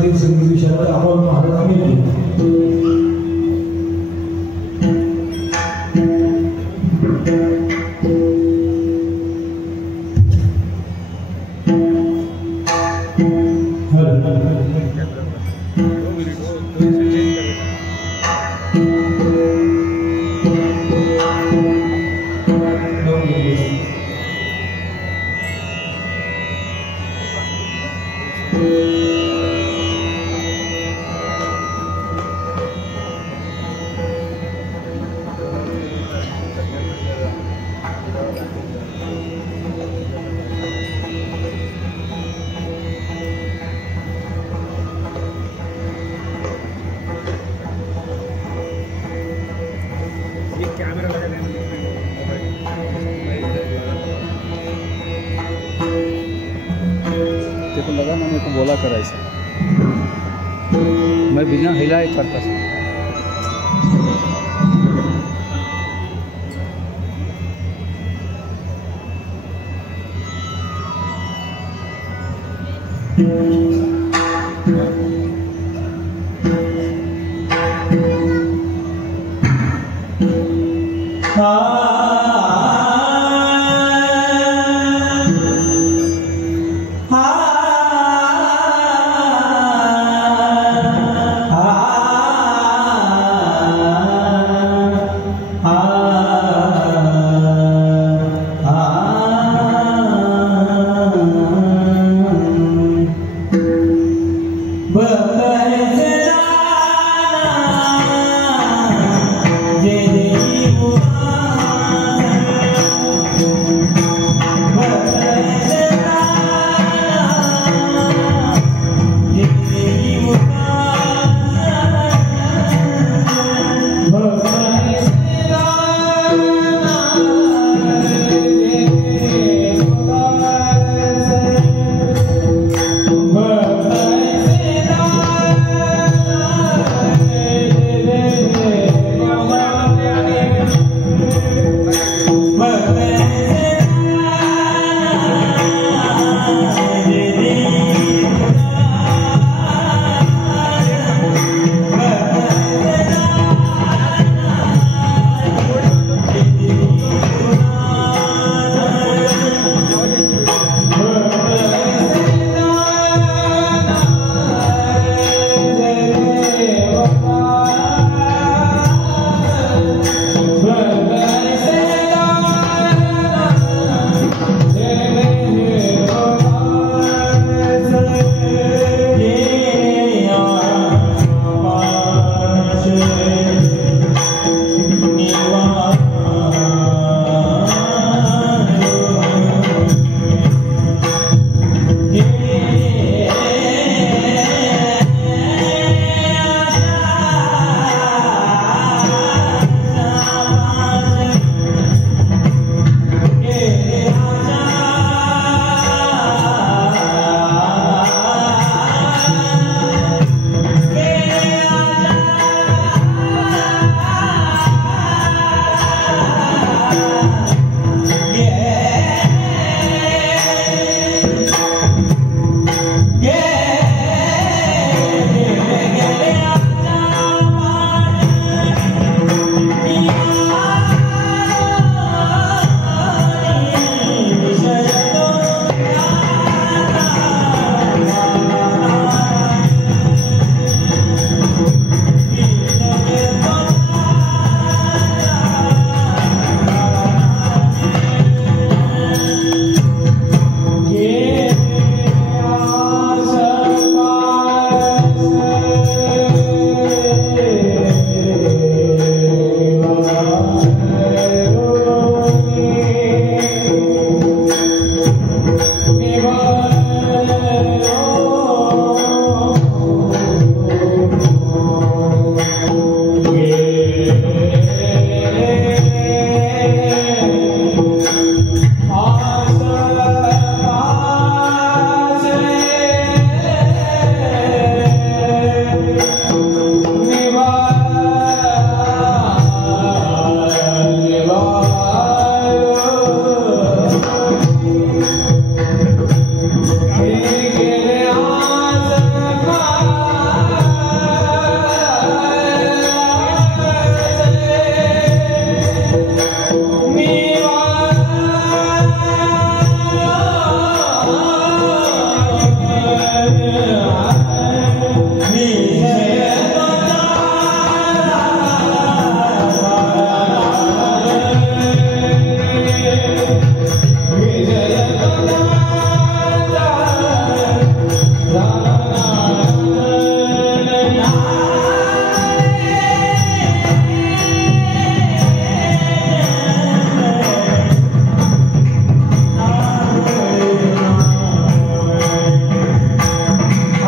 शास्त्रीय संगीत विषयात अमोल महाराज मिळते. देखो लगा ना मेरे को बोला करा ऐसा, मैं बिना हिलाए करता था।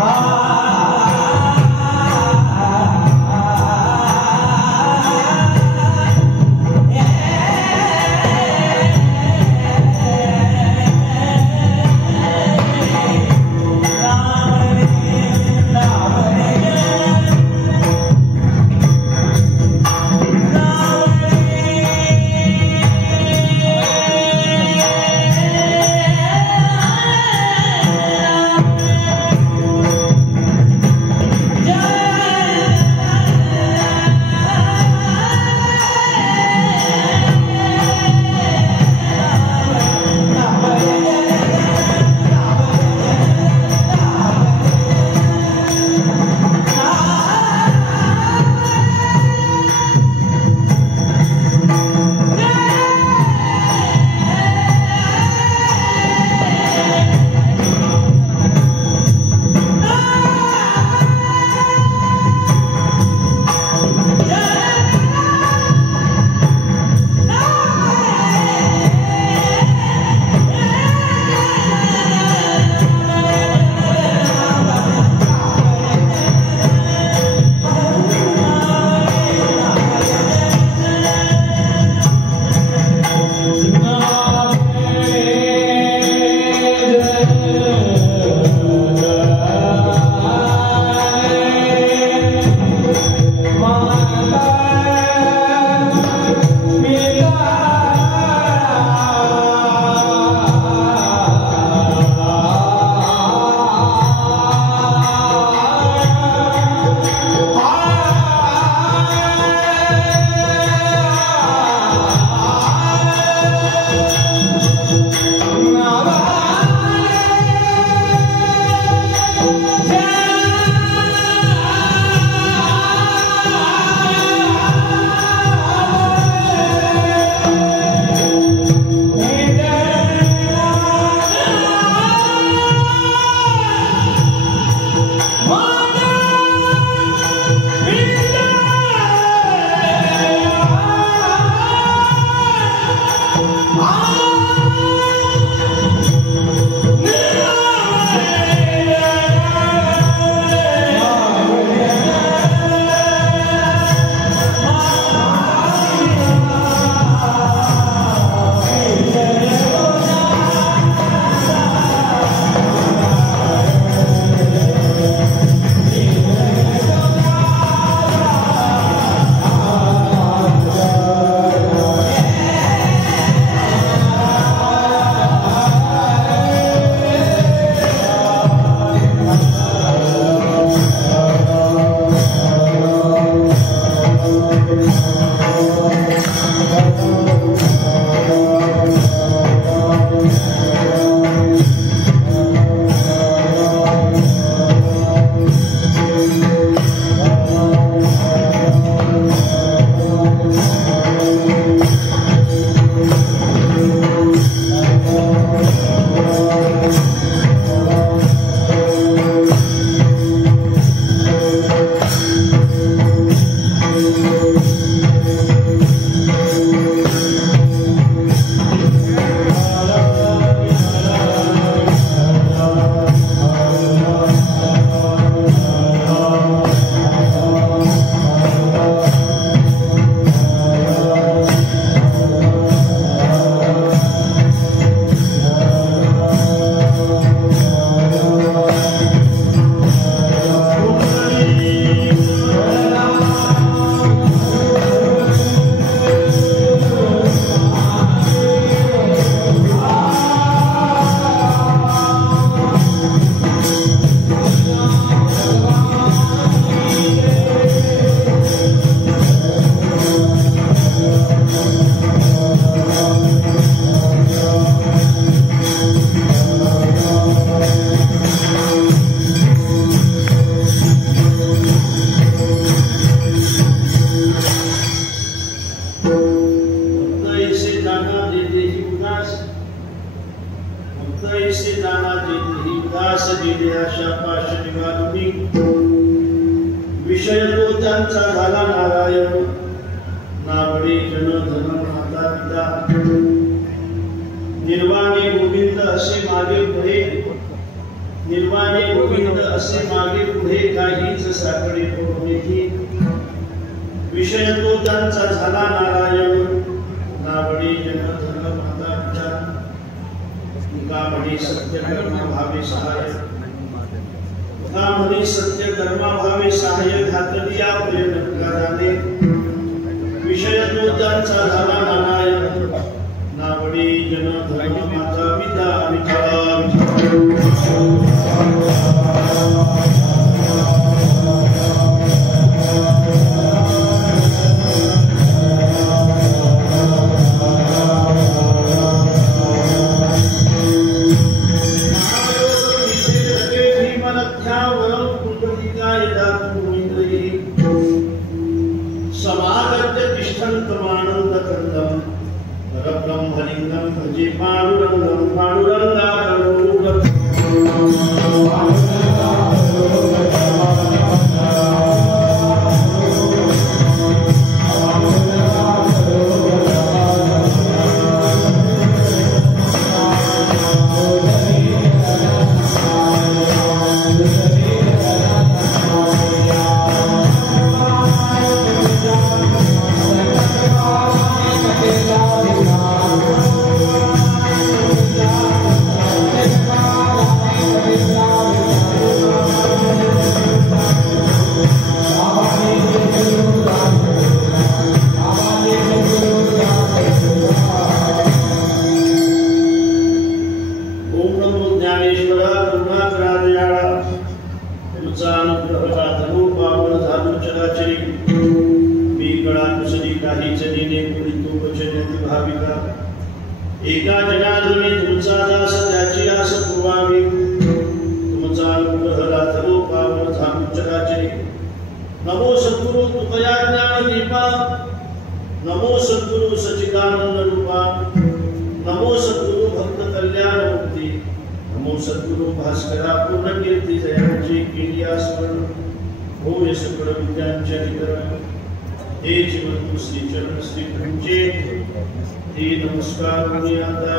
Ah विषय तो त्यांचा झाला नारायण, नावडी जन धन माता पिता, निर्वाणी गोविंद असे मागे पुढे, निर्वाणी गोविंद असे मागे पुढे काहीच साकडे पडून, विषय तो त्यांचा झाला नारायण, नावडी जन धन माता पिता, कामणी सत्य कर्म भावे सहाय, कामणी सत्य कर्म भावे सहाय, घातली या प्रेमकाराने, विषय तो त्यांचा झाला नारायण, नावडी जन धन माता पिता, विठ्ठल ब्रह्मलिंगम भजे पांडुरंगम, पांडुरंगा एका जनार्दनी तुमचा दास त्याची आस पुरवावी, तुमचा अनुग्रह राथलो पावन झालू चराचरी, नमो सद्गुरु तुकया ज्ञान दीपा, नमो सद्गुरु सच्चिदानंद रूपा, नमो सद्गुरु भक्त कल्याण मुक्ती, नमो सद्गुरु भास्करा पूर्ण कीर्ती जयांची केली स्मरण, होय सकळ विद्यांच्या वितरण, हे जीवन श्री चरण श्री तुमचे, हे नमस्कार मी आता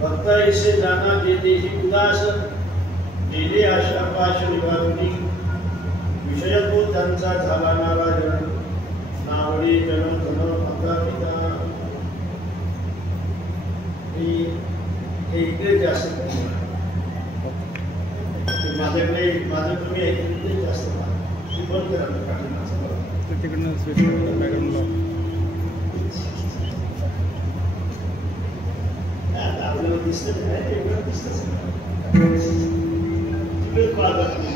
भक्त ऐसे जाना देते ही उदास, देले आशा पाश निभावली, विषय तो त्यांचा झाला नारायण, नावडी जन धन माता पिता. इकडे जास्त माझ्याकडे माझं तुम्ही ऐकले जास्त बंद करा आपल्याला दिसत नाही एवढं दिसतच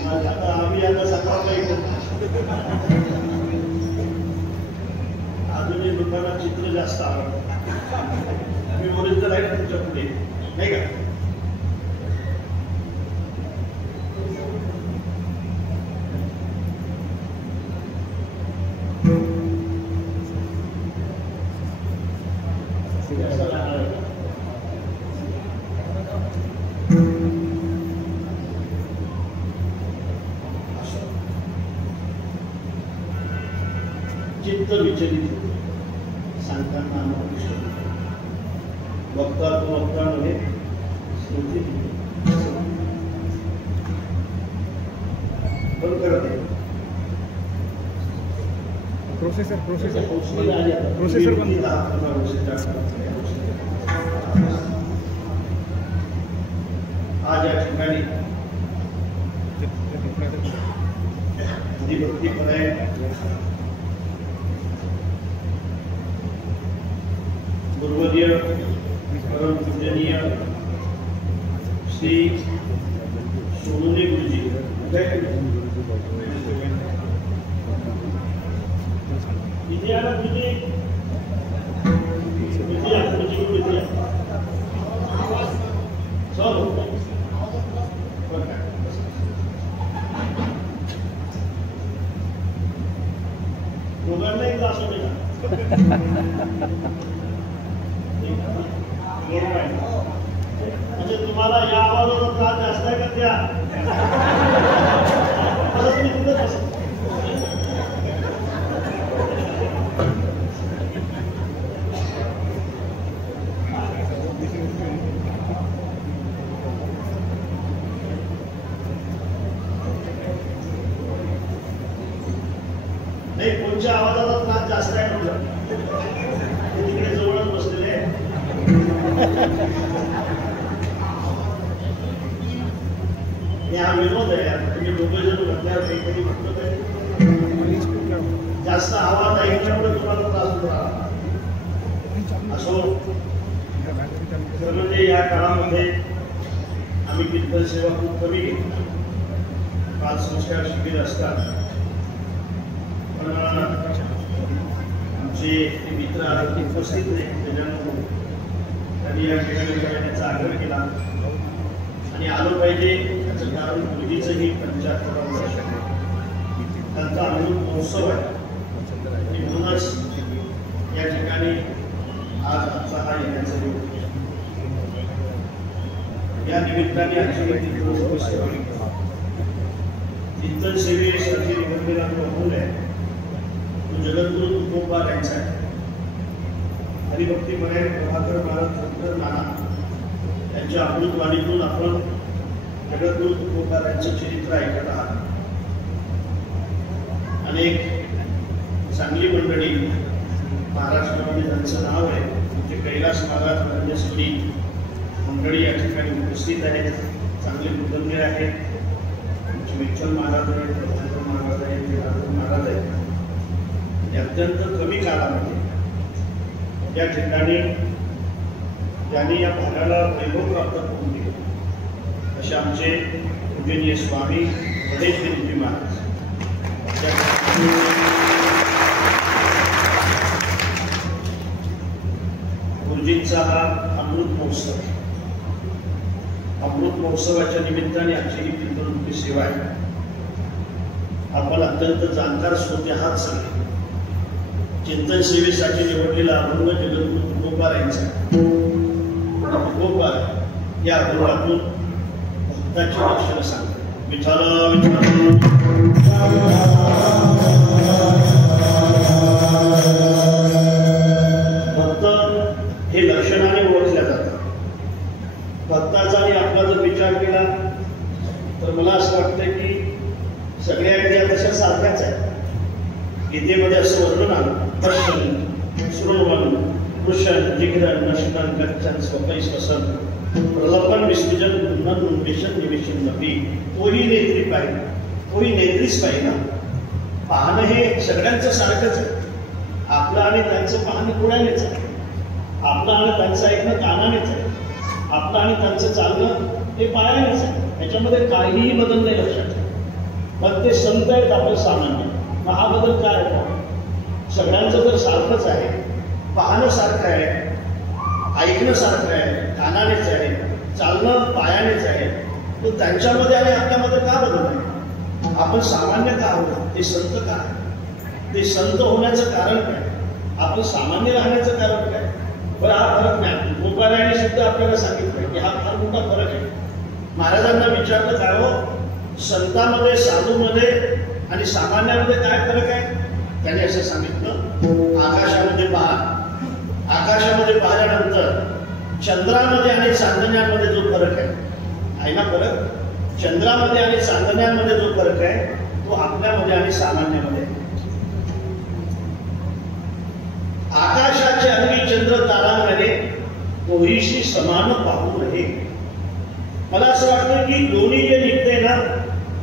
आता आम्ही आता सकाळ अजूनही लोकांना चित्र जास्त आवडतं, मी ओरिजिनल आहे तुमच्या पुढे नाही का. चित्त विचलित सांगताना वक्ता तो वक्ता नव्हे, स्मृती बंद करत आहे. प्रोसेसर आज या ठिकाणी भक्ती परायण गुरुवर्य परम पूजनीय श्री सोनूने गुरुजी इथे या ना गुरुजी, इथे या गुरुजी, इथे या चलो दोघांना एक तास होते का म्हणजे तुम्हाला या आवाजाचा त्रास जास्त आहे का त्या तुम्ही तिथं बसा. नाही कोणत्या आवाजाचा त्रास जास्त आहे म्हटलं तिकडे जवळच बसलेले हा विनोद आहे. तुम्ही दोघे जण घटल्यावर काहीतरी म्हटलं पाहिजे. जास्त आवाज ऐकल्यामुळे तुम्हाला त्रास होत राहणार असो. म्हणजे या काळामध्ये आम्ही कीर्तन सेवा खूप कमी घेतो. काल संस्कार शिबिर असतात पण आमचे मित्र उपस्थित नाही त्याच्यामुळे त्यांनी या ठिकाणी करण्याचा आग्रह केला आणि आलो पाहिजे. त्याचं कारण गुरुजीचंही 75 वर्ष त्यांचा अमृत महोत्सव आहे आणि म्हणूनच या ठिकाणी आज आमचा हा येण्याचा योग. या निमित्ताने कीर्तन सेवेसाठी निवडलेला जो अमूल आहे तो जगद्गुरु तुकोबा यांचा आहे. हरिभक्ती म्हणे प्रभाकर महाराज शंकर नाना यांच्या अमृतवाणीतून आपण जगद्गुरु तुकोबा यांचं चरित्र ऐकत आहात. अनेक चांगली मंडळी महाराष्ट्रामध्ये ज्यांचं नाव आहे म्हणजे कैलास महाराज राजेश्वरी मंडळी या ठिकाणी उपस्थित आहेत. चांगले मुदंगे आहेत. विठ्ठल महाराज आहेत, प्रभाकर महाराज आहेत, राघव महाराज आहेत. अत्यंत कमी काळामध्ये या ठिकाणी ज्यांनी या भागाला वैभव प्राप्त करून दिले असे आमचे पूजनीय स्वामी गणेश गुरुजी महाराज. गुरुजींचा हा अमृत महोत्सव. अमृत महोत्सवाच्या निमित्ताने आमची ही कीर्तनरूपी सेवा आहे. आपण अत्यंत जाणकार श्रोते आहात सगळे. चिंतन सेवेसाठी निवडलेला अभंग जगद्गुरु तुकोबा यांचा. तुकोबा या अभंगातून भक्ताची लक्षणं सांगतात. विठ्ठल विठ्ठल भक्त हे लक्षणाने ओळखल्या जातात. भक्ताचा आणि आपला जर विचार केला तर मला असं वाटतं की सगळ्या विद्या तशा सारख्याच आहेत. गीतेमध्ये असं वर्णन आलं दर्शन श्रोवन कृष्ण जिग्रन नष्टन गच्छन स्वपै स्वसन प्रलपन विसृजन पुन्नन उन्मेषण निवेशन नवी. तोही नेत्री पाहिजे, तोही नेत्रीच पाहिजे ना. पाहणं हे सगळ्यांचं सारखंच आहे. आपलं आणि त्यांचं पाहणं डोळ्यानेच आहे. आपलं आणि त्यांचं ऐकणं कानानेच आहे. आपलं आणि त्यांचं चालणं हे पायानेच आहे. याच्यामध्ये काहीही बदल नाही लक्षात ठेवा. मग ते संत आहेत आपलं सामान्य. मग हा बदल काय आहे? सगळ्यांचं जर सारखंच आहे, पाहणं सारखं आहे, ऐकणं सारखं आहे, कानानेच आहे, चालणं पायानेच आहे, तर त्यांच्यामध्ये आणि आपल्यामध्ये का बदल आहे? आपण सामान्य का आहोत? ते संत का आहे? ते संत होण्याचं कारण काय? आपण सामान्य राहण्याचं कारण काय? बरं हा फरक नाही. तुकोबारायांनी सुद्धा आपल्याला सांगितलं की हा फार मोठा फरक आहे. महाराजांना विचारलं काय हो संतांमध्ये साधूमध्ये आणि सामान्यामध्ये काय फरक आहे? त्याने असं सांगितलं आकाशामध्ये पहा. आकाशामध्ये पाहिल्यानंतर चंद्रामध्ये आणि चांदण्यामध्ये जो फरक आहे ना फरक. चंद्रामध्ये आणि चांदण्यामध्ये जो फरक आहे तो आपल्यामध्ये आणि सामान्यामध्ये. आकाशाचे अंगी चंद्र तारांगणे तोहीशी समान पाहू नये. मला असं वाटतं की दोन्ही जे निघते ना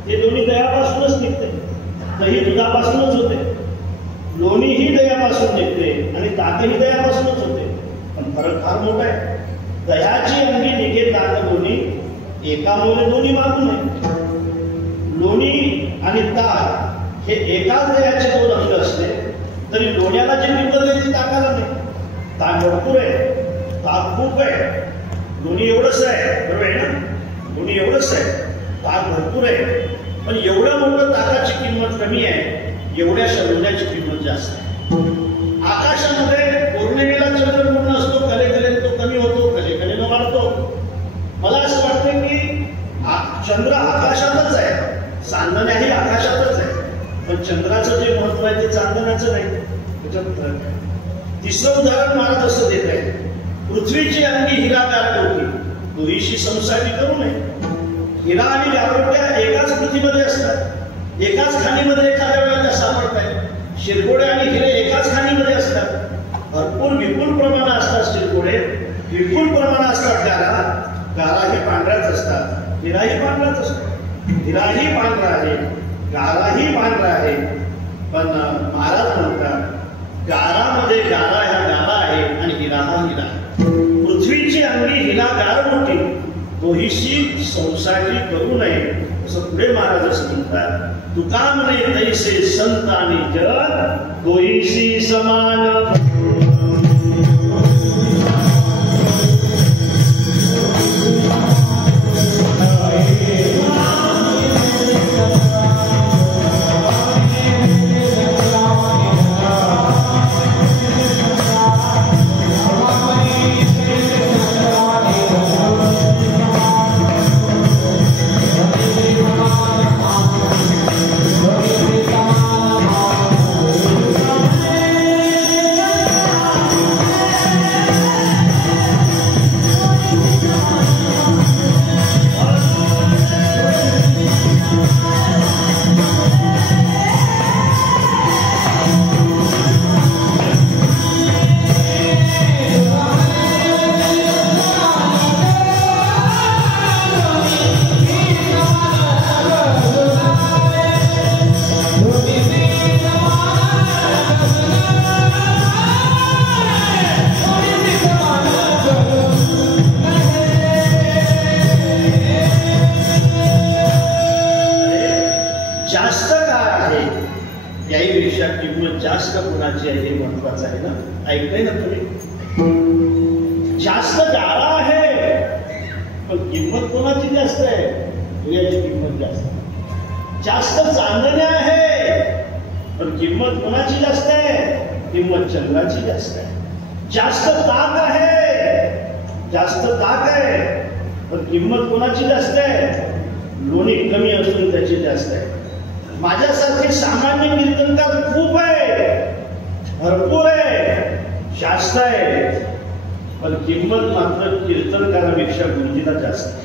ते दोन्ही दयापासूनच निघते. दही दुधापासूनच होते, लोणीही दयापासून निघते आणि ताकही दयापासूनच होते. पण फरक फार मोठा आहे. दह्याची अंगी निघे ताक लोणी एका मुले दोन्ही मागू नये. लोणी आणि ताक हे एकाच देहाचे दोन अंग असले तरी लोण्याला जे बिंबल आहे ते ताकाला नाही. ताक भरपूर आहे, ताक खूप आहे, लोणी एवढंच आहे, बरोबर आहे ना. लोणी एवढंच आहे, ताक भरपूर आहे, पण एवढं मोठं ताकाची किंमत कमी आहे, एवढ्याशा लोण्याची किंमत जास्त आहे. आकाशामध्ये पौर्णिमेला चंद्र पूर्ण असतो, कलेकलेने तो कमी होतो, कलेकलेने वाढतो. मला असं वाटतं की चंद्र आकाशातच आहे, चांदण्याही आकाशातच आहे, पण चंद्राचं जे महत्व आहे ते चांदण्याचं नाही. त्याच्यात तिसरं उदाहरण महाराज असं देत आहे, पृथ्वीची अंगी हिरा गारगोटी दोहीशी संसारी करू नये. हिरा आणि गारगोट्या एकाच पृथ्वीमध्ये असतात, एकाच खाणीमध्ये एखाद्या वेळेला त्या सापडत आहेत. शिरकोडे आणि हिरे एकाच खाणीमध्ये असतात, भरपूर विपुल प्रमाणात असतात शिरकोडे, विपुल प्रमाणात असतात गाराही पांढऱ्याच असतात, हिराही पांढराच असतो. हिराही पांढरा आहे, गाराही पांढरा आहे, पण महाराज म्हणतात गारामध्ये गारा ह्या गारा आहे आणि हिरा हा हिरा आहे. पृथ्वीची अंगी हिरा गारगोटी दोहीशी संसारी करू नये असं पुढे महाराज असं म्हणतात. तुका म्हणे तैसे संत आणि जग दोहीशी समान. जास्त कोणाची आहे हे महत्वाचं आहे ना. ऐकलंय ना तुम्ही? जास्त गारा आहे पण किंमत कोणाची जास्त आहे? हिऱ्याची किंमत जास्त. जास्त चांदण्या आहे पण किंमत कोणाची जास्त आहे? किंमत चंद्राची जास्त आहे. जास्त ताक आहे, जास्त ताक आहे पण किंमत कोणाची जास्त आहे? लोणी कमी असून त्याची जास्त आहे. माझ्यासारखे सामान्य कीर्तनकार खूप आहे, भरपूर आहे, जास्त आहे, पण किंमत मात्र कीर्तनकारापेक्षा गुरुजीला जास्त आहे.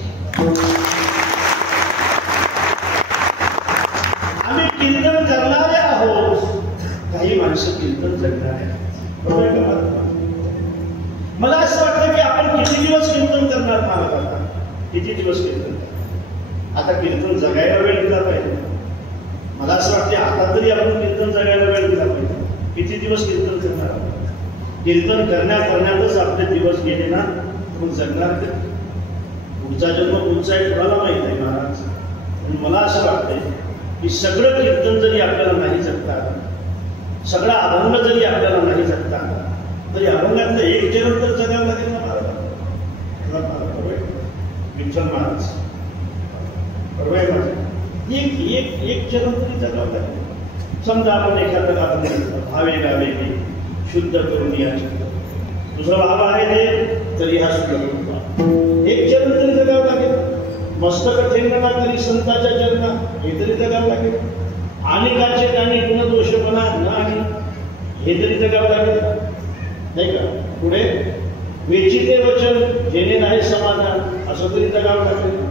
आम्ही कीर्तन करणारे आहोत, काही माणसं कीर्तन जगणारे आहेत. मला असं वाटतं की आपण किती दिवस कीर्तन करणार महाराजांना? किती दिवस कीर्तन? आता कीर्तन जगायला वेळ दिला पाहिजे. मला असं वाटते आता तरी आपण कीर्तन जगायला वेळ दिला पाहिजे. किती दिवस कीर्तन करणार? कीर्तन करण्यातच आपले दिवस गेले ना, मग जगणार ते. पुढचा जन्म पुढचा आहे कोणाला माहित आहे महाराज. पण मला असं वाटतंय की सगळं कीर्तन जरी आपल्याला नाही जगता आलं, सगळा अभंग जरी आपल्याला नाही जगता आला, तरी अभंगातलं एक चरण तर जगावं लागेल ना महाराज. विठ्ठल महाराज बरोबर आहे माझं. एक चरण तरी जगावं लागेल. समजा आपण एखादं आपण भावे गावे ते शुद्ध करून या दुसरा भाव आहे ते तरी हा शुद्ध करून एक चरण तरी जगावं लागेल. मस्तक ठेंगणा तरी संताच्या चरणा हे तरी जगावं लागेल. अनेकाचे आणि गुणदोषपणा नाही हे तरी जगावं लागेल नाही का. पुढे वेचिते वचन जेणे नाही समाधान असं तरी जगावं लागेल.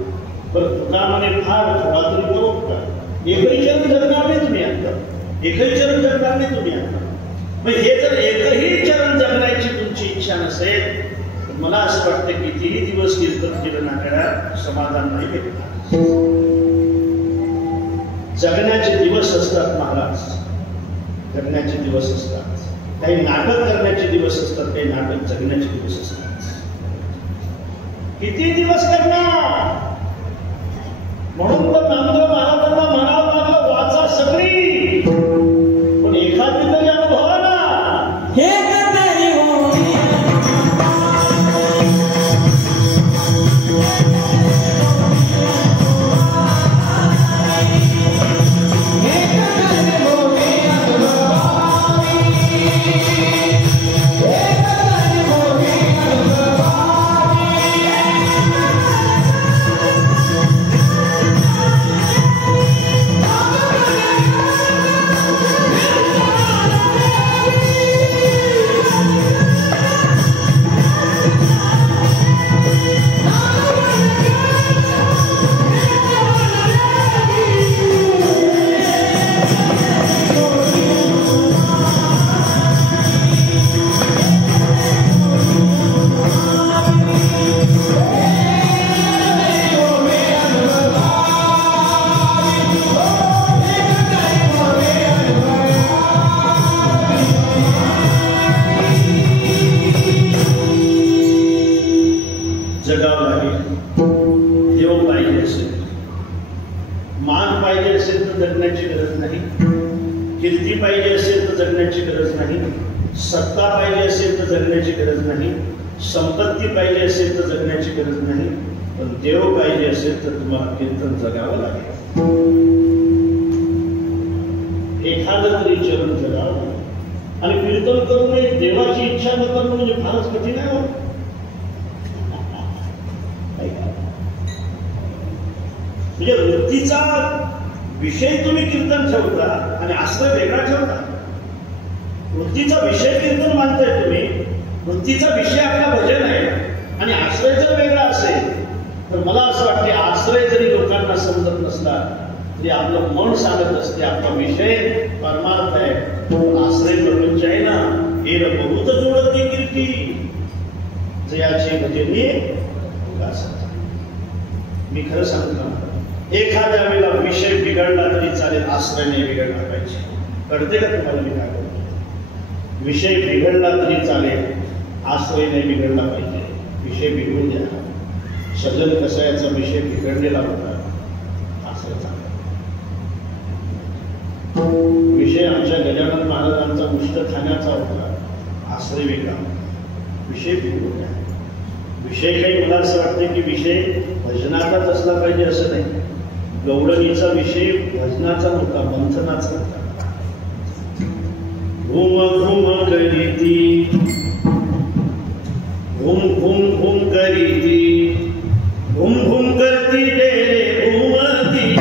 पण तुका म्हणे फार थोडा तरी बरोबर. एकही चरण जगणार नाही तुम्ही आता, एकही चरण जगणार नाही तुम्ही आता. मग हे जर एकही चरण जगण्याची तुमची इच्छा नसेल तर मला असं वाटतं कितीही दिवस कीर्तन केलं ना करा समाधान नाही भेटणार. जगण्याचे दिवस असतात महाराज, जगण्याचे दिवस असतात. काही नाटक करण्याचे दिवस असतात, काही नाटक जगण्याचे दिवस असतात. किती दिवस करणार? मान पाहिजे असेल तर जगण्याची गरज नाही, कीर्ती पाहिजे असेल तर जगण्याची गरज नाही, सत्ता पाहिजे असेल तर जगण्याची गरज नाही, संपत्ती पाहिजे असेल तर जगण्याची गरज नाही, पण देव पाहिजे असेल तर तुम्हाला कीर्तन जगावं लागेल. एखादं तरी चरण जगावं आणि कीर्तन करून देवाची इच्छा न करणं म्हणजे फारच कठीण आहे. म्हणजे वृत्तीचा विषय तुम्ही कीर्तन ठेवता आणि आश्रय वेगळा ठेवता. वृत्तीचा विषय कीर्तन मानताय तुम्ही, वृत्तीचा विषय आपला भजन आहे आणि आश्रय जर वेगळा असेल तर मला असं वाटते आश्रय जरी लोकांना समजत नसला तरी आपलं मन सांगत असते आपला विषय परमार्थ आहे. आश्रय प्रपंच आहे ना, हे बहुत जोडते कीर्ती जयाचे भजनी. मी खरं सांगतो, एखाद्या वेळेला विषय बिघडला तरी चालेल, आश्रय नाही बिघडला पाहिजे. कळते का तुम्हाला मी काय बोलतो? विषय बिघडला तरी चालेल, आश्रय नाही बिघडला पाहिजे. विषय बिघडून द्या. सजन कसायाचा विषय बिघडलेला होता, आश्रय चांगला. विषय आमच्या गजानन महाराजांचा उष्टखाण्याचा होता, आश्रय वेगळा. विषय बिघडून द्या. विषय काही मला असं वाटतं की विषय भजनाचाच असला पाहिजे असं नाही. गवळणीचा विषय भजनाचा नव्हता, मंथनाचा होता. घुम घुम करीती, घुम घुम घुम करीती, घुम घुम करती डेरे घुमती.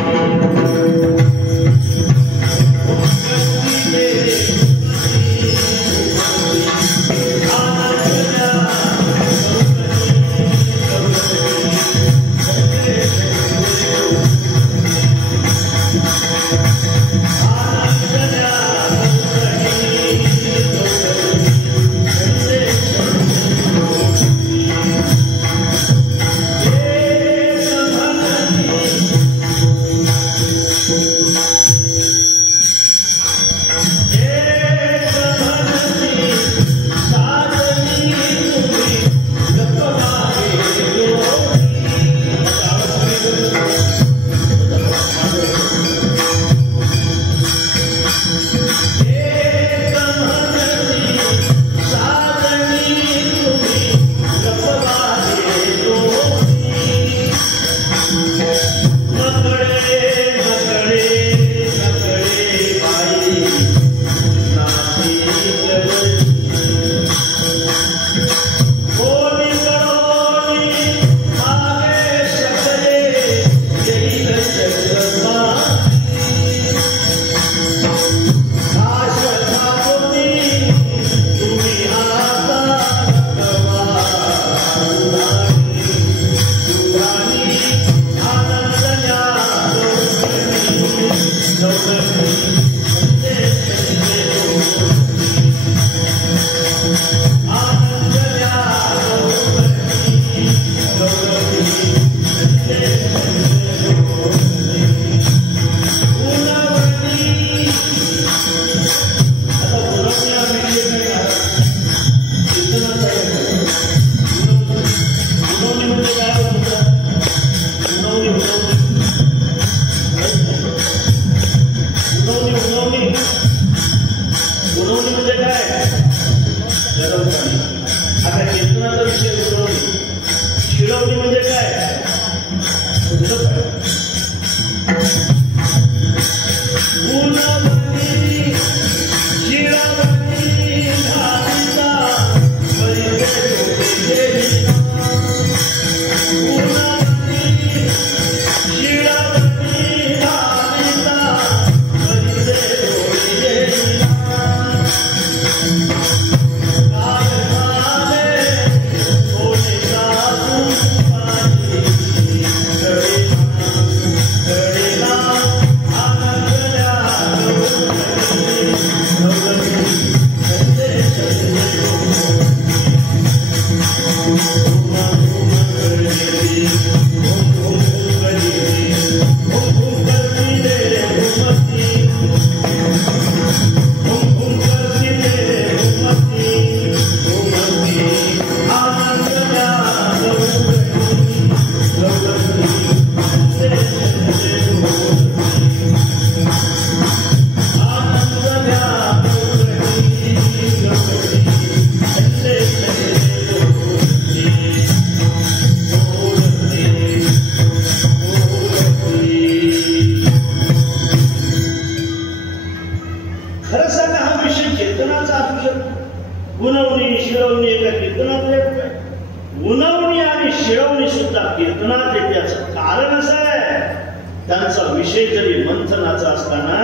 त्यांचा विषय जरी मंथनाचा असताना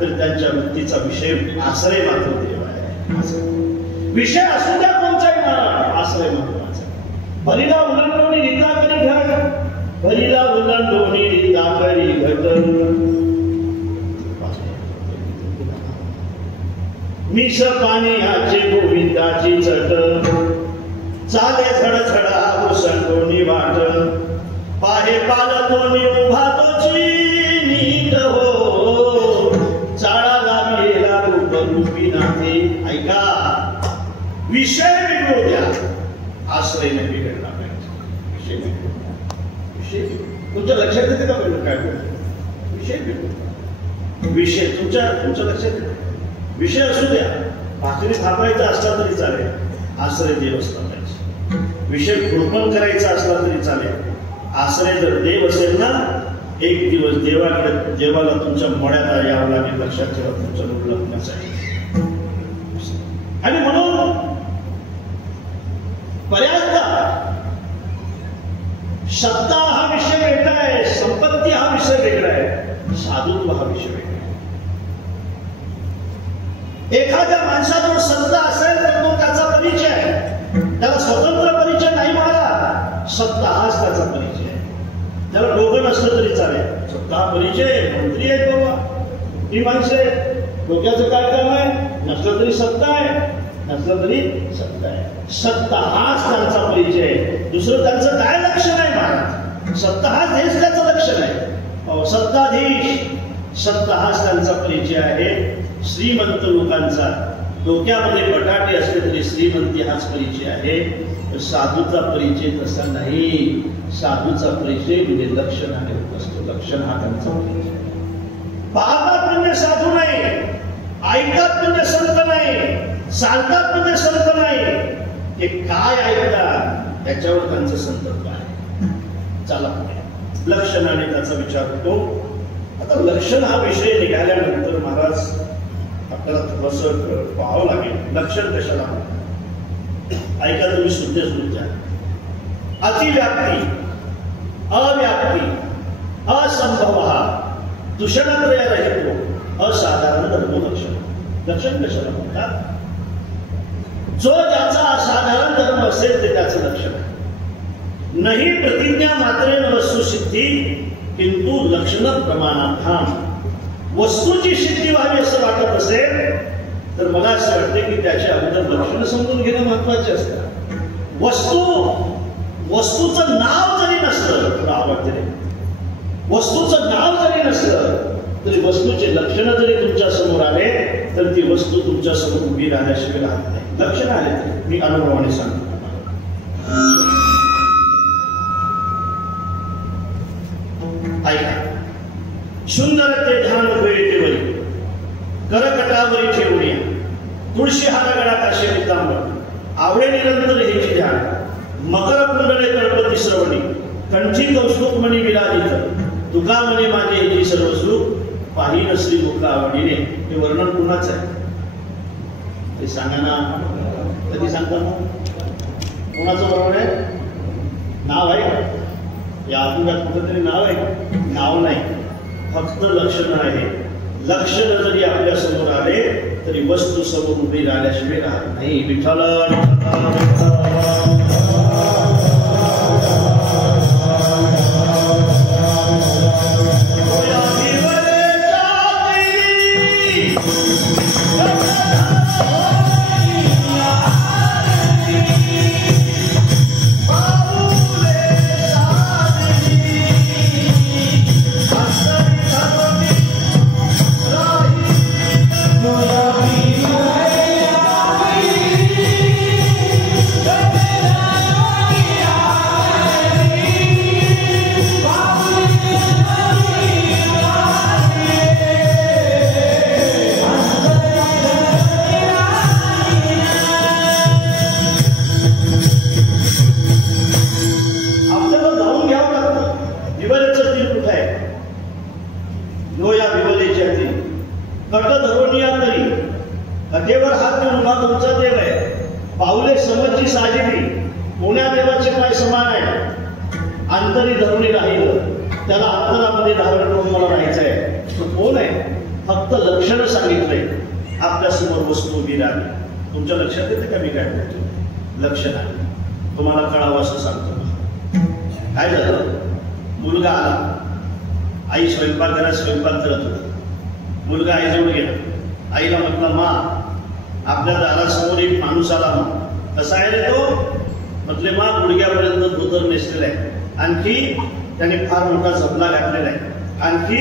तरी त्यांच्या वृत्तीचा विषय आश्रय मात्र देव आहे. विषय असू द्या कोणताही नारायण, आश्रय महत्वाचा. भरीला उलंडोनी रीता करी घट, भरीला उलंडोनी रीता करी घट, मिश पाणी ह्याचे गोविंदाची चट, चाले झडझडा ओसंडोनी वाट, पाहे पालतोनी उभा तोची नीट हो, चाळा लागलेला रूपरूपी नाते. ऐका, विषय बिघडू द्या, आश्रय नाही बिघडला पाहिजे. विषय बिघडू द्या, विषय तुमच्या लक्षात येते का पहिलं काय बोलतो? विषय बिघडू, विषय तुमच्या लक्षात येते. विषय असू द्या, भाकरी थापायचा असला तरी चालेल, आश्रय देव असला पाहिजे. विषय खुरपण करायचा असला तरी चालेल, आश्रय जर देव असेल ना, एक दिवस देवाकडे देवाला तुमच्या मळ्यात यावं लागेल. लक्षात ठेवा, तुमचं लग्नच आहे. आणि म्हणून बऱ्याचदा सत्ता हा विषय वेगळा आहे, संपत्ती हा विषय वेगळा आहे, साधुत्व हा विषय वेगळा आहे. एखाद्या माणसाजवळ सत्ता असेल तर तो त्याचा परिचय आहे, त्याला स्वतंत्र परिचय नाही मिळाला, सत्ता हाच त्याचा परिचय आहे. त्याला डोकं नसलं तरी चालेल, सत्ता हा परिचय. मंत्री आहेत बाबा, ही माणसं आहेत, डोक्याचं काय काम आहे? नसलं तरी सत्ता आहे, नसलं तरी सत्ता आहे. सत्ता हाच त्यांचा परिचय आहे, दुसरं त्यांचं काय लक्षण आहे महाराज? सत्ता हाच हेच त्याचं लक्षण आहे. सत्ताधीश, सत्ता हाच त्यांचा परिचय आहे. श्रीमंत लोकांचा डोक्यामध्ये बटाटे असले तरी श्रीमंती हाच परिचय आहे. साधूचा परिचय तसा नाही. साधूचा परिचय म्हणजे लक्षणाने होत असतो. लक्षण हा त्यांचा परिचय. पाहतात म्हणजे साधू नाही, ऐकतात म्हणजे संत नाही, सांगतात म्हणजे संत नाही. ते काय ऐकतात त्याच्यावर त्यांचं संतत्व आहे. चला, लक्षणाने त्याचा विचार होतो. आता लक्षण हा विषय निघाल्यानंतर महाराज आपल्याला थोडंसं पाहावं लागेल, लक्षण कशाला. ऐका तुम्ही शुद्ध सुद्धा. अतिव्याप्ती, अव्याप्ती, असंभव, दूषणत्रय रहित, असाधारण धर्म लक्षण. लक्षण कशाला म्हणतात? जो ज्याचा असाधारण धर्म असेल ते त्याचं लक्षण आहे. नाही प्रतिज्ञा मात्रेन वस्तू सिद्धी, किंतु लक्षण प्रमाणार्थाम. वस्तूची सिद्धी व्हावी असं वाटत असेल तर मला असं वाटते की त्याच्या अगोदर लक्षण समजून घेणं महत्वाचे असतं. वस्तूचं नाव जरी नसलं, थोडं आवडते, वस्तूचं नाव जरी नसलं तरी वस्तूचे लक्षण जरी तुमच्या समोर आले तर ती वस्तू तुमच्या समोर उभी राहण्याशिवाय राहत नाही. लक्षण आले तर मी अनुभवाने सांगतो. ऐका, सुंदर ते ध्यान उपयोगी वरी, करकटावरी ठेवूया, तुळशी हारगडाकाशी पितांबर, आवडे निरंतर हेची ध्यान, मकर कुंडले गणपती श्रवणी, कंठी कौस्तुभ मणी विराजित, तुका म्हणे माझे हेची सर्व सुख, पाही नसली मुख आवडीने. हे वर्णन कुणाच आहे ते सांगा ना. कधी सांगता ना? कोणाचं वर्णन आहे? नाव आहे का या आतुरात? कुठंतरी नाव आहे का? नाव नाही, फक्त लक्षण आहे. लक्षण जरी आपल्या समोर आले तरी वस्तू समोर उभी राहिल्याशिवाय राहत नाही. विठ्ठल कथेवर हात देऊन उभा तुमचा देव आहे. पाऊले समजची साजिली, कोण्या देवाचे काय समान आहे? अंतरी धरुणी राहिलं त्याला अंतरामध्ये धारण करून मला राहायचं आहे. तो कोण आहे? फक्त लक्षण सांगितलंय. आपल्या समोर वस्तू उभी राहिली. तुमच्या लक्षात येते का मी काय म्हणतो? लक्षण आहे, तुम्हाला कळावं असं सांगतो. काय झालं? मुलगा आला, आई स्वयंपाकघरात स्वयंपाक करत होती. मुलगा आईजवळ गेला, आईला म्हटलं, मा आपल्या दारासमोर एक माणूस आला. मग कसा आहे रे तो? म्हटले, मा गुडघ्यापर्यंत धोतर नेसलेला आहे, आणखी त्याने फार मोठा झबला घातलेला आहे, आणखी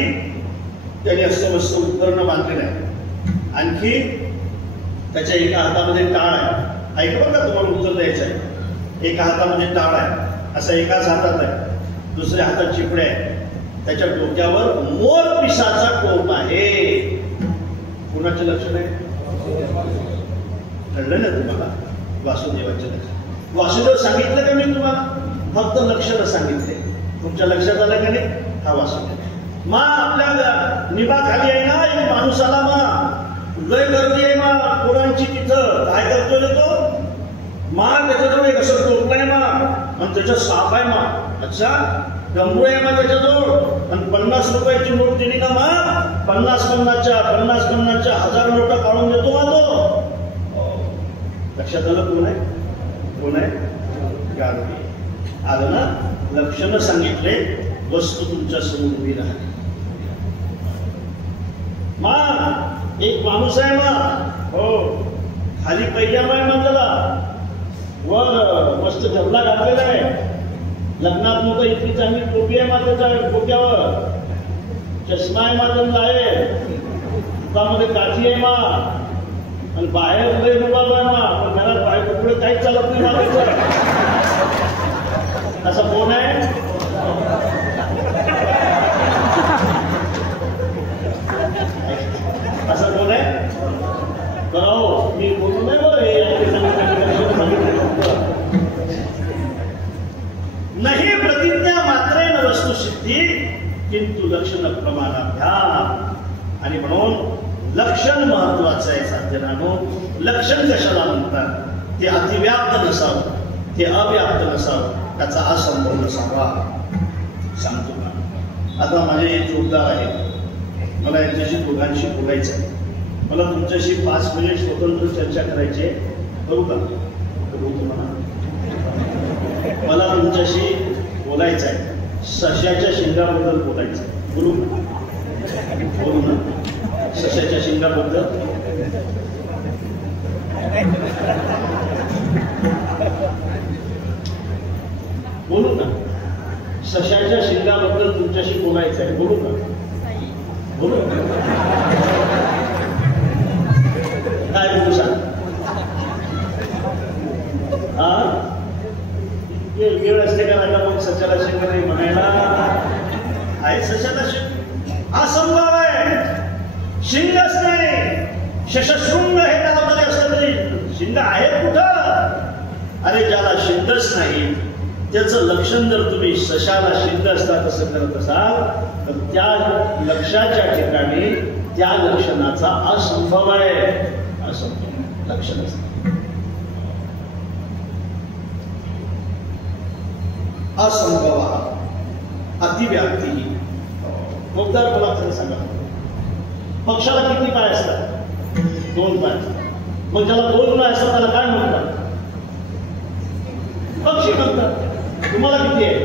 त्याने अस्तमस्त उपकरण बांधलेलं आहे, आणखी त्याच्या एका हातामध्ये टाळ आहे. ऐका बरं का, तुम्हाला उत्तर द्यायचं आहे. एका हातामध्ये टाळ आहे, असं एकाच हातात आहे, दुसऱ्या हातात चिपड्या आहे, त्याच्या डोक्यावर मोर पिसाचा टोप आहे. कुणाचे लक्षण आहे? कळलं ना तुम्हाला? वासुदेवाचे लक्षण. वासुदेव सांगितलं का मी तुम्हाला? फक्त लक्षण सांगितले. तुमच्या लक्षात आलं का नाही? हा वासुदेव. मा आपल्या निभाखाली आहे ना, एक माणूस आला, मा लय गर्दी आहे मा पोरांची तिथं. काय करतोय तो? मा त्याच्याजवळ एक असं टोपलं आहे मा, आणि त्याच्यात साप आहे मा. अच्छा, डंबू आहे मा त्याच्याजवळ, आणि 50 रुपयाची नोट दिली ना मा, 50-50च्या 1000 नोटा काढून देतो मा तो. लक्षात आलं? कोण आहे? कोण आहे? गाडवे. आलं ना? लक्षण सांगितले, वस्तू तुमच्या समोर उभी राहिली. मा एक माणूस आहे मा, हो, खाली पैजामा आहे मा, त्याला वर मस्त झबला घातलेला आहे, लग्नात मोठं इतकी चांगली टोपी आहे मा त्याच्या डोक्यावर, चष्मा आहे मा त्यांना आहे, हातामध्ये काठी आहे मा, आणि बाहेर लय रुबाब आहे मा, पण घरात बाहेर पुढे काहीच चालत नाही मा त्याचं. असं कोण आहे? असं कोण आहे? बरं, मी बोलू नाही बरं. नाही प्रतिज्ञा मात्रेन वस्तू सिद्धी, किंतु लक्षण प्रमाणाभ्याम. आणि म्हणून लक्षण महत्वाचं आहे साधनानो. लक्षण कशाला म्हणतात? ते अतिव्याप्त नसावं, ते अव्याप्त नसावं, त्याचा असंभव नसावा. सांगतो का? आता माझे जोडदार आहेत, मला यांच्याशी दोघांशी बोलायचं आहे. मला तुमच्याशी 5 मिनिट स्वतंत्र चर्चा करायची आहे. करू का? करू तुम्हाला? मला तुमच्याशी बोलायचं आहे. सश्याच्या शिंगाबद्दल बोलायचं आहे. बोलू का? बोलू ना? सश्याच्या शिंगाबद्दल बोलू ना? सश्याच्या शिंगाबद्दल तुमच्याशी बोलायचं आहे. बोलू का? बोलू? काय बोलू सांग? हा, वेळ असते का नाही? मग सश्याला शिंग नाही म्हणायला आहे. सश्याला शिंग असंभव आहे. शिंगच नाही, शशशृंग हे नाव जरी असलं तरी शिंग आहे कुठं? अरे ज्याला शिंगच नाही त्याचं लक्षण जर तुम्ही सशाला शिंग असता तसं करत असाल तर त्या लक्षाच्या ठिकाणी त्या लक्षणाचा असंभव आहे. असंभव लक्षण असतं. असंभव अतिव्याप्ती. मुद्दार मला खरं सांगा, पक्षाला किती पाय असतात? 2 पाय. मग ज्याला 2 पाय असतात त्याला काय म्हणतात? पक्षी म्हणतात. तुम्हाला किती आहे?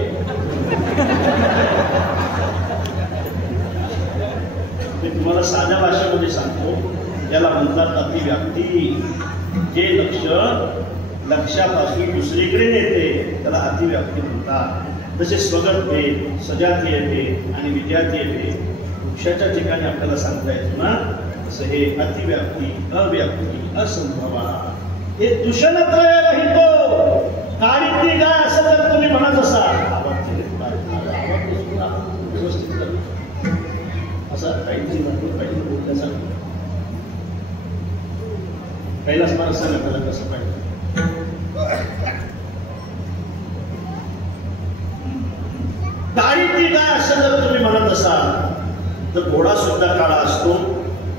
मी तुम्हाला साध्या भाषेमध्ये सांगतो, याला म्हणतात अतिव्याप्ती. जे लक्षापासून दुसरीकडे नेते त्याला अतिव्याप्ती म्हणतात. जसे स्वगत भेद, सजाती भेद आणि विजातीय भेद वृक्षाच्या ठिकाणी आपल्याला सांगता येतो ना, तसं हे अतिव्याप्ती, अव्याप्ती, असंभवा हे दूषणत्रय रहितो. काळीतली गाय असं जर तुम्ही म्हणत असाल, असं काहीतरी म्हणतो, काही बोलण्यासाठी पहिलाच मला सांगा त्याला कसं पाहिजे. काळीतली गाय असं जर तुम्ही म्हणत असाल तर घोडा सुद्धा काळा असतो.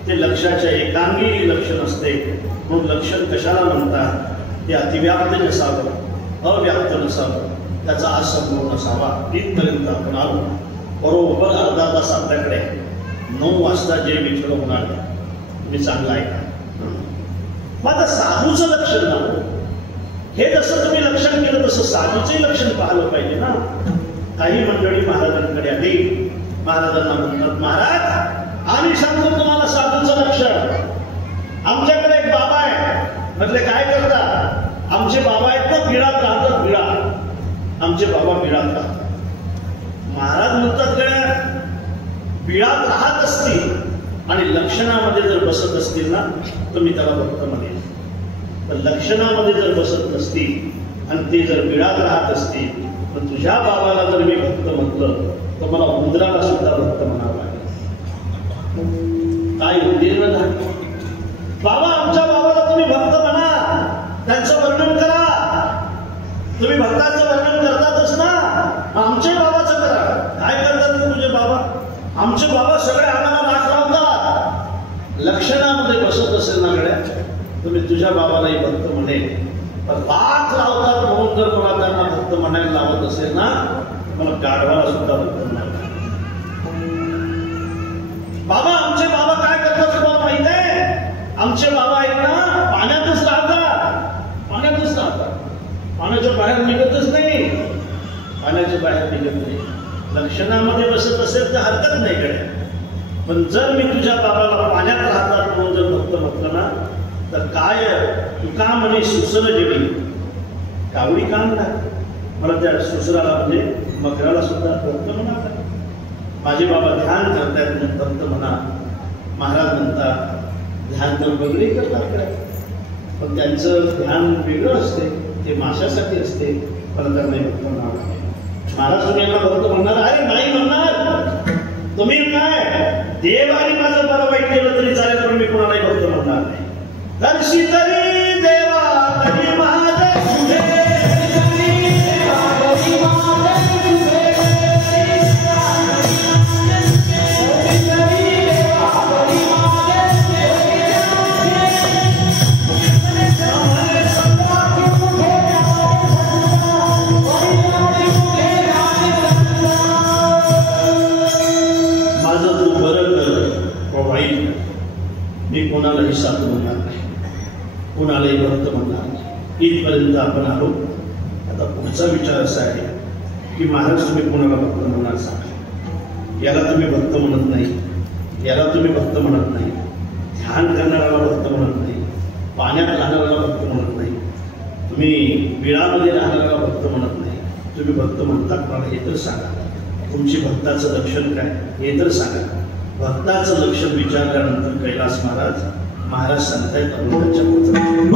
ते लक्षाच्या एकांगी लक्षण असते. म्हणून लक्षण कशाला म्हणतात? ते अतिव्याप्त नसावं, अव्याप्त नसावं, त्याचा असंभव नसावा. इथपर्यंत आपण आलो. बरोबर अर्धा तास आपल्याकडे 9 वाजता जे विठ्ठल होणार तुम्ही चांगलं ऐका. मग आता साधूचं लक्षण ना, हे जसं तुम्ही लक्षण केलं तसं साधूचंही लक्षण पाहिलं पाहिजे ना. काही मंडळी महाराजांकडे आली, महाराजांना म्हणतात महाराज आम्ही सांगतो तुम्हाला साधूचं लक्षण. आमच्याकडे एक बाबा आहे. म्हटले काय करता? आमचे बाबा आहेत ना बिळात राहतात, बिळा. आमचे बाबा बिळात राहतात. महाराज म्हणतात गड्या बिळात राहत असतील आणि लक्षणामध्ये जर बसत असतील ना तर मी त्याला भक्त म्हणेन. तर लक्षणामध्ये जर बसत नसतील आणि ते जर बिळात राहत असतील तर तुझ्या बाबाला जर मी भक्त म्हटलं तर मला उंदराला सुद्धा भक्त म्हणावं लागेल. काय उद्दीर्ण झाले? बाबा आमच्या बाबाला तुम्ही भक्त म्हणा, त्यांचं वर्णन करा. तुम्ही भक्ताचं वर्णन करतातच ना, आमच्या बाबाचं करा. काय करतात तुझे बाबा? आमचे बाबा सगळे आम्हाला लाख लावतात. लक्षणामध्ये बसत असेल ना गड्या तुम्ही तुझ्या बाबालाही भक्त म्हणेल. पण लाख लावतात म्हणून जर मला त्यांना भक्त म्हणायला लावत असेल ना मला गाढवाला सुद्धा भक्त म्हणायला. बाबा आमचे बाबा काय करतात तुम्हाला माहित आहे? आमचे बाबा आहेत ना पाण्यातच राहतात, पाण्यातच राहतात. पाण्याच्या बाहेर निघतच नाही, पाण्याच्या बाहेर निघत नाही. लक्षणामध्ये बसत असेल तर हरकत नाही कडे. पण जर मी तुझ्या बाबाला पाण्यात राहतात म्हणून जर भक्त म्हटलं ना तर काय तुका म्हणे सुसर जेवी कावडी काम नाही. मला त्या सुसराला म्हणजे मकराला सुद्धा भक्त म्हणा. माझे बाबा ध्यान करतायत भक्त म्हणा. महाराज म्हणतात ध्यान तर वेगळे करतात काय, पण त्यांचं ध्यान वेगळं असते, ते माशासाठी असते. पण त्यांना भक्त म्हणावं. महाराज तुम्ही यांना भक्त म्हणणार? अरे नाही म्हणणार. तुम्ही काय देव आणि माझं बरं वाईट केलं तरी चालेल पण मी कोणालाही भक्त म्हणणार नाही. दर्शी तरी देवा तरी माझे तुझे मी कोणालाही साधू म्हणणार नाही, कोणालाही भक्त म्हणणार नाही. इथपर्यंत आपण आलो. आता पुढचा विचार असा आहे की महाराज तुम्ही कोणाला भक्त म्हणणार सांगा. याला तुम्ही भक्त म्हणत नाही, याला तुम्ही भक्त म्हणत नाही, ध्यान करणाऱ्याला भक्त म्हणत नाही, पाण्यात राहणाऱ्याला भक्त म्हणत नाही, तुम्ही बिळामध्ये राहणाऱ्याला भक्त म्हणत नाही. तुम्ही भक्त म्हणता कोणाला हे तर सांगा. तुमची भक्ताचं लक्षण काय हे तर सांगा. भक्ताचं लक्षण विचारल्यानंतर कैलास महाराज सांगतायत अभंगाच्या पुढचं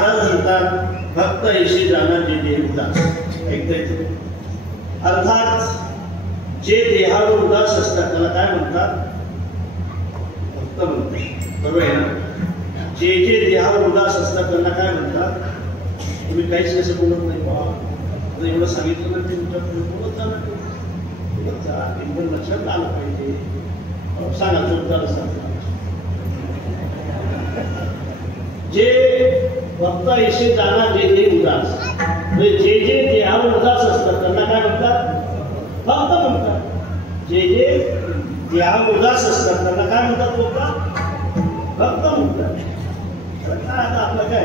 महाराज म्हणतात भक्त ऐशी जाना जे देह उदास. ऐकताय? अर्थात जे देहावर उदास असतात त्याला काय म्हणतात? भक्त म्हणतात. बरोबर आहे ना? जे जे देहावर उदास असतात त्यांना काय म्हणतात? तुम्ही काहीच कसं बोलत नाही बाबा, एवढं सांगितलं ना ते तुमच्या पुढे बोलत जा ना, बोलत जा, एकदम लक्षात आलं पाहिजे. सांगा तुमचा सांगा. जे भक्त ऐशी जाना जे देह उदास, म्हणजे जे जे देहावर उदास असतात त्यांना काय म्हणतात? भक्त म्हणतात. जे जे देहावर उदास असतात त्यांना काय म्हणतात? भक्त म्हणतात. काय आता आपलं काय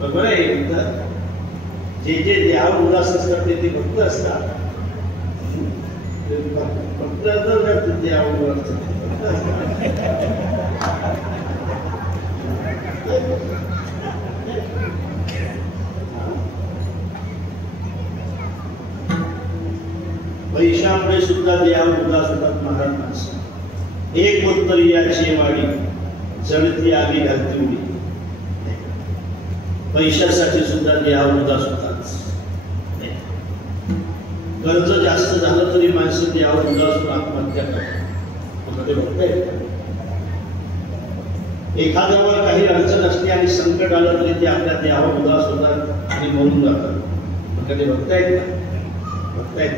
बरोबर आहे? जे जे देहावर उदास असतात ते भक्त असतात. भक्त देहावर असतात. पैशामुळे सुद्धा देहावर उदास होतात महाराज माणसं. एक उत्तरी याची वाडी जळती आगी घालती उडी. पैशासाठी सुद्धा देहावर उदास होतात. कर्ज जास्त झालं तरी माणसं देहावर उदास होऊन आत्महत्या करतात. एखाद्यावर काही अडचण असते आणि संकट आलं तरी ते आपल्या देहावर उदास होतात आणि मरून जातात. कधी बघतायत का? बघतायत.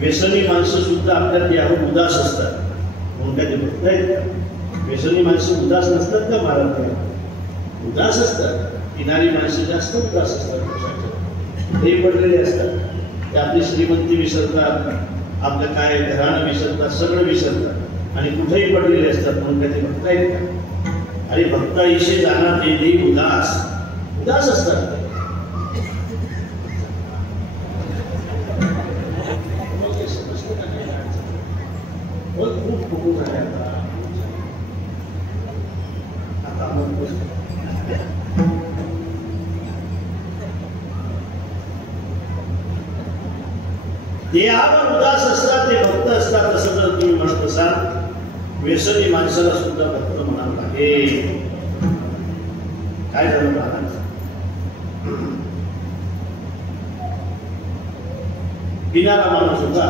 व्यसनी माणसं सुद्धा आपल्या देहावर उदास असतात. म्हणून कधी बघतायत? व्यसनी माणसं उदास नसतात का महाराज? उदास असतात. किनारी माणसं जास्त उदास असतात. ते पडलेले असतात. ते आपली श्रीमंती विसरतात, आपलं काय घराणं विसरतात, सगळं विसरतात आणि कुठेही पडलेले असतात. म्हणून कधी बघतायत का? अरे भक्त ऐशी जाना ते देह उदास. उदास असतात. खूप झाले आता देहावर उदास असतात ते भक्त असतात असं जर तुम्ही म्हणत असाल, व्यसनी माणसाला सुद्धा भक्त म्हणावं लागेल. काय झालं महाराज? पिणारा माणूस होता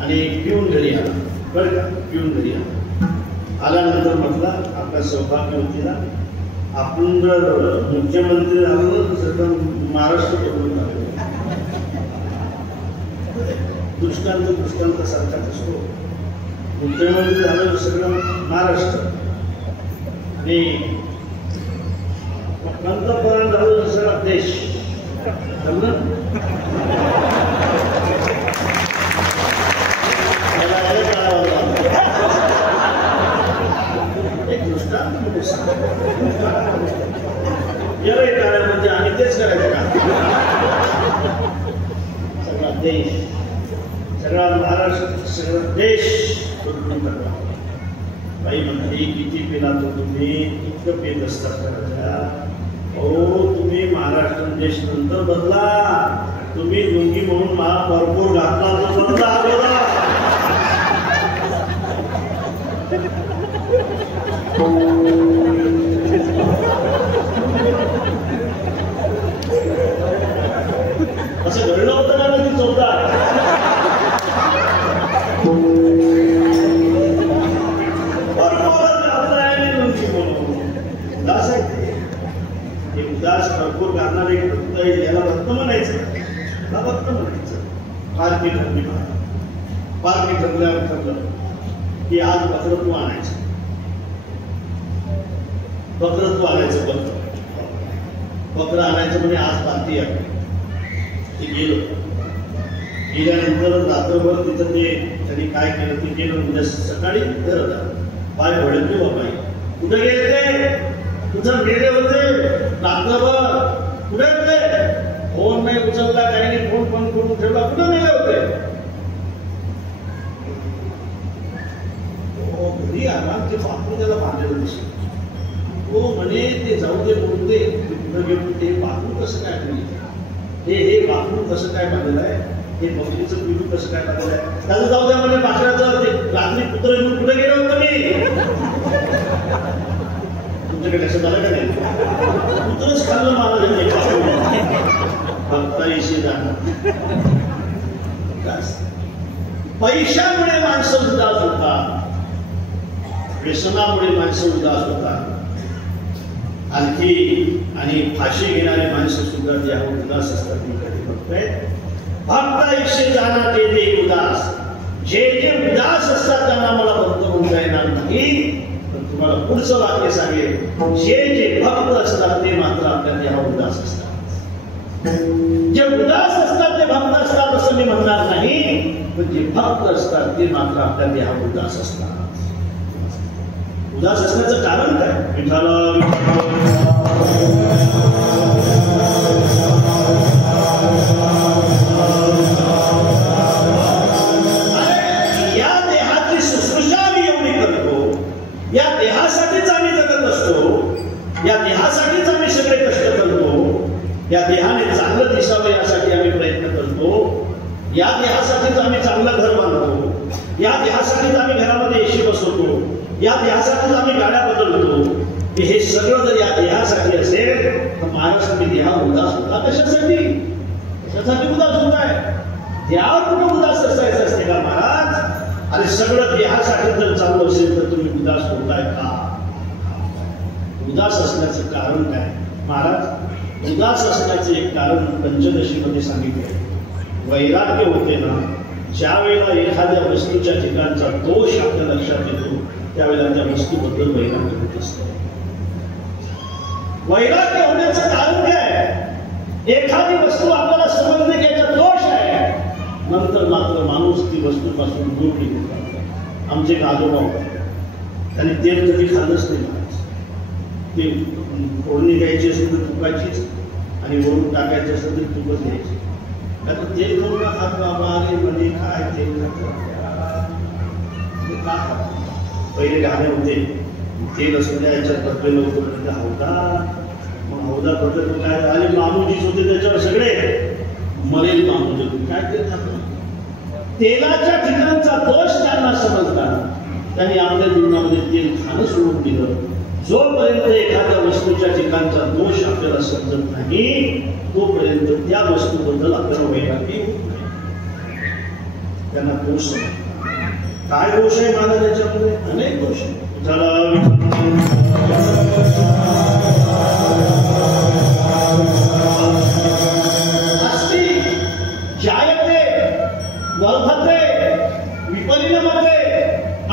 आणि पिऊन घरी आला. बरं का? पिऊन घरी आला. आल्यानंतर म्हटलं आपल्या सौभाग्यवतीला आपण जर मुख्यमंत्री झालो तर महाराष्ट्र बदलून झाले. दृष्टांत सारखाच असतो. मुख्यमंत्री झालं सगळं महाराष्ट्र आणि पंतप्रधान झालं सगळा देश. एक दृष्टांत म्हणजे आम्ही तेच करायचं का? सगळा देश, सगळा महाराष्ट्र, सगळा देश बाई म्हणाली किती पिला तो तुम्ही? इतकं पेत असतात करायच्या. हो तुम्ही महाराष्ट्र देश नंतर बदला. तुम्ही लुंगी म्हणून भरपूर घातला तो बदला. असं घडलं होतं ना ती चौदा. उदास भरपूर घालणारे भक्त याला भक्त म्हणायचं. भक्त म्हणायचं. पालखी ठरली. पालखी ठरल्यावर ठरलं की आज बकरत्व आणायचं. बकरत्व आणायचं. बकरं आणायचं म्हणजे आज पालखी आहे. ते गेलो. गेल्यानंतर रात्रभर तिथं ते त्यांनी काय केलं ते केलं. म्हणजे सकाळी घरात पाय भडकले. बाबाई कुठे गेले ते? तुझं गेले होते रात्रभर. कुठे होते? फोन नाही उचलला, काही नाही. फोन बंद करून ठेवला. कुठे गेले होते? घरी आला ते बापू त्याला बांधलेलं दिसलं. तो म्हणे ते जाऊ दे बोलते कुठं गेलो ते बापू कसं काय हे बापू कसं काय बांधलेलं आहे? हे बकरीचं पिलू कसं काय लागलं आहे? त्याचं जाऊ द्या म्हणजे पाखराचं ते रात्री कुत्र घेऊन कुठे गेलो होतो मी? तुमच्याकडे लक्षात आलं का नाही? कुत्रच खाल्लं मला भक्ता येशी जाणार. पैशामुळे माणसं उदास होतात, व्यसनामुळे माणसं उदास होतात, आणि फाशी घेणारे माणसं सुद्धा त्या उदास असतात. मी कधी बघतोय भक्ता येशी जाणार ते ते उदास. जे जे उदास असतात त्यांना मला भक्त म्हणता येणार नाही, पण तुम्हाला पुढचं वाक्य सांगेल, जे जे भक्त असतात ते मात्र आपल्या देहा उदास असतात. जे उदास असतात ते भक्त असतात असं मी म्हणणार नाही, पण जे भक्त असतात ते मात्र आपल्या देहा उदास असतात. उदास असण्याचं कारण काय? या देहाची शुश्रूषा आम्ही एवढी करतो, या देहासाठीच आम्ही जगत असतो, या देहासाठीच आम्ही सगळे कष्ट करतो, या देहाने चांगलं दिसावं यासाठी आम्ही प्रयत्न करतो, या देहासाठीच आम्ही चांगलं घर बांधतो, या देहासाठीच आम्ही घरामध्ये एसी बसवतो, या देहासाठीच आम्ही गाड्या बदलतो. हे सगळं जर या देहासाठी असेल तर महाराज तुम्ही देहा उदास होता कशासाठी? कशासाठी उदास होत आहे? देहावर कुठं उदास असायचं असते का महाराज? अरे सगळं देहासाठी जर चालू असेल तर तुम्ही उदास होताय का? उदास असण्याचं कारण काय महाराज? उदास असण्याचं एक कारण पंचदशीमध्ये सांगितले. वैराग्य होते ना, ज्या वेळेला एखाद्या वस्तूच्या ठिकाणचा दोष आपल्या लक्षात येतो त्यावेळेला त्या वस्तूबद्दल वैराग्य होत असतं. वैराग्य होण्याचं कारण काय? एखादी वस्तू आपल्याला समजणे की याचा दोष आहे, नंतर मात्र माणूस ती वस्तूपासून दूर निघून जातो. आमचे एक आजोबा होते, त्यांनी तेल कधी खाल्लंच नाही महाराज. ते फोडणी घ्यायची असेल तर तुपाचीच, आणि वरून टाकायचं असेल तर तुपच घ्यायची. आता तेल करून खात बाबा अरे म्हणजे काय तेल खात. पहिले गाणे होते तेल असं याच्यात बदलेलं होतं हौदा, मग हौदा बदल काय आले मामूजीच होते त्याच्यावर सगळे मरेल मामूजी काय तेल खात. तेलाच्या ठिकाणचा दोष त्यांना समजला, त्यांनी आपल्या जीवनामध्ये तेल खाणं सोडून दिलं. जोपर्यंत एखाद्या वस्तूच्या ठिकाणचा दोष आपल्याला समजत नाही तोपर्यंत त्या वस्तूबद्दल आपल्याला वैराग्य होत नाही. त्यांना दोष काय दोष आहे माझा त्याच्यामध्ये? अनेक दोष आहे. अस्ति जायते वर्धते विपरिणमते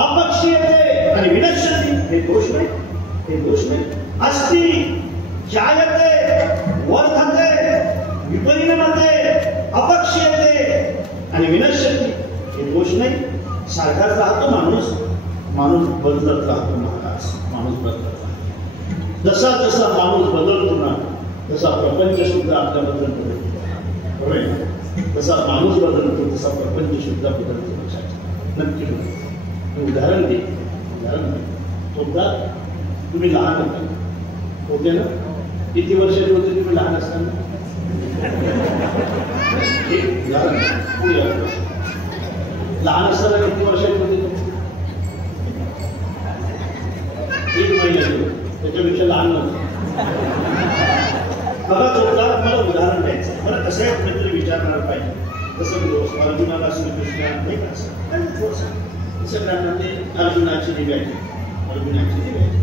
अपक्षीयते आणि विनश्यति. हे दोष नाही, हे दोष नाही. अस्ति जायते वर्धते विपरिणमते अपक्षीयते आणि विनश्यति. हे दोष नाही. सारखाच राहतो माणूस, माणूस बदलत राहतो महाराज, माणूस बदलत राहतो. जसा जसा माणूस बदलतो ना तसा प्रपंच सुद्धा आपल्याबद्दल बदलतो. बरोबर? जसा माणूस बदलतो तसा प्रपंच सुद्धा बदलतो. नक्की बदलतो. उदाहरण दे, उदाहरण दे. सुद्धा तुम्ही लहान होते ना, किती वर्षाचे होते तुम्ही लहान असताना? लहान असताना किती वर्षाचे होते? 1 महिन्याचे. त्याच्यापेक्षा लहान नव्हतं. बघा चोपडा मला उदाहरण द्यायचं. मला कसं आहे कुठेतरी विचारणार पाहिजे. तसं अर्जुनाला श्रीकृष्ण नाही का असं सगळ्यांना ते अर्जुनाची दिव्याची, अर्जुनाची दिव्याची.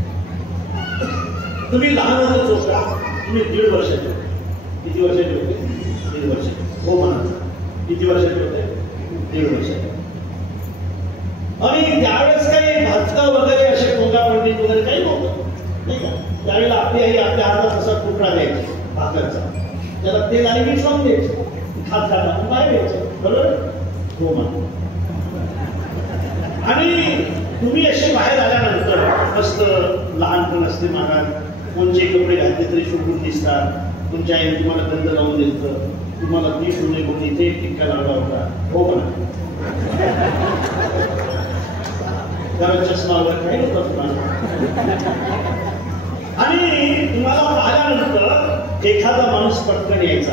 तुम्ही लहान होते चोपडा, तुम्ही 1.5 वर्षाचे होते. किती वर्षाचे होते? 1.5 वर्षाचे. हो म्हणा. किती वर्षाचे होते? 1.5 वर्षाचे. आणि त्यावेळेस काही भाजका वगैरे असे कोंगा पंडित वगैरे काही नव्हतं नाही का. त्यावेळेला आपली आई आपल्या हातात असा तुकडा द्यायची भाकरचा, त्याला तेल आणि मीठ लावून द्यायचं, खात खात बाहेर द्यायचं. बरोबर? हो म्हणा. आणि तुम्ही असे बाहेर आल्यानंतर मस्त लहानपण असते महाराज, कोणचे कपडे घातले तरी शोभून दिसतात. तुमच्या आईने तुम्हाला गंध लावून द्यायचं, तुम्हाला ती होणे म्हणून इथे टिक्का लावला होता. हो म्हणा. त्याला चष्मा वगैरे काही होतं. आणि तुम्हाला पाहिल्यानंतर एखादा माणूस पटकन यायचा,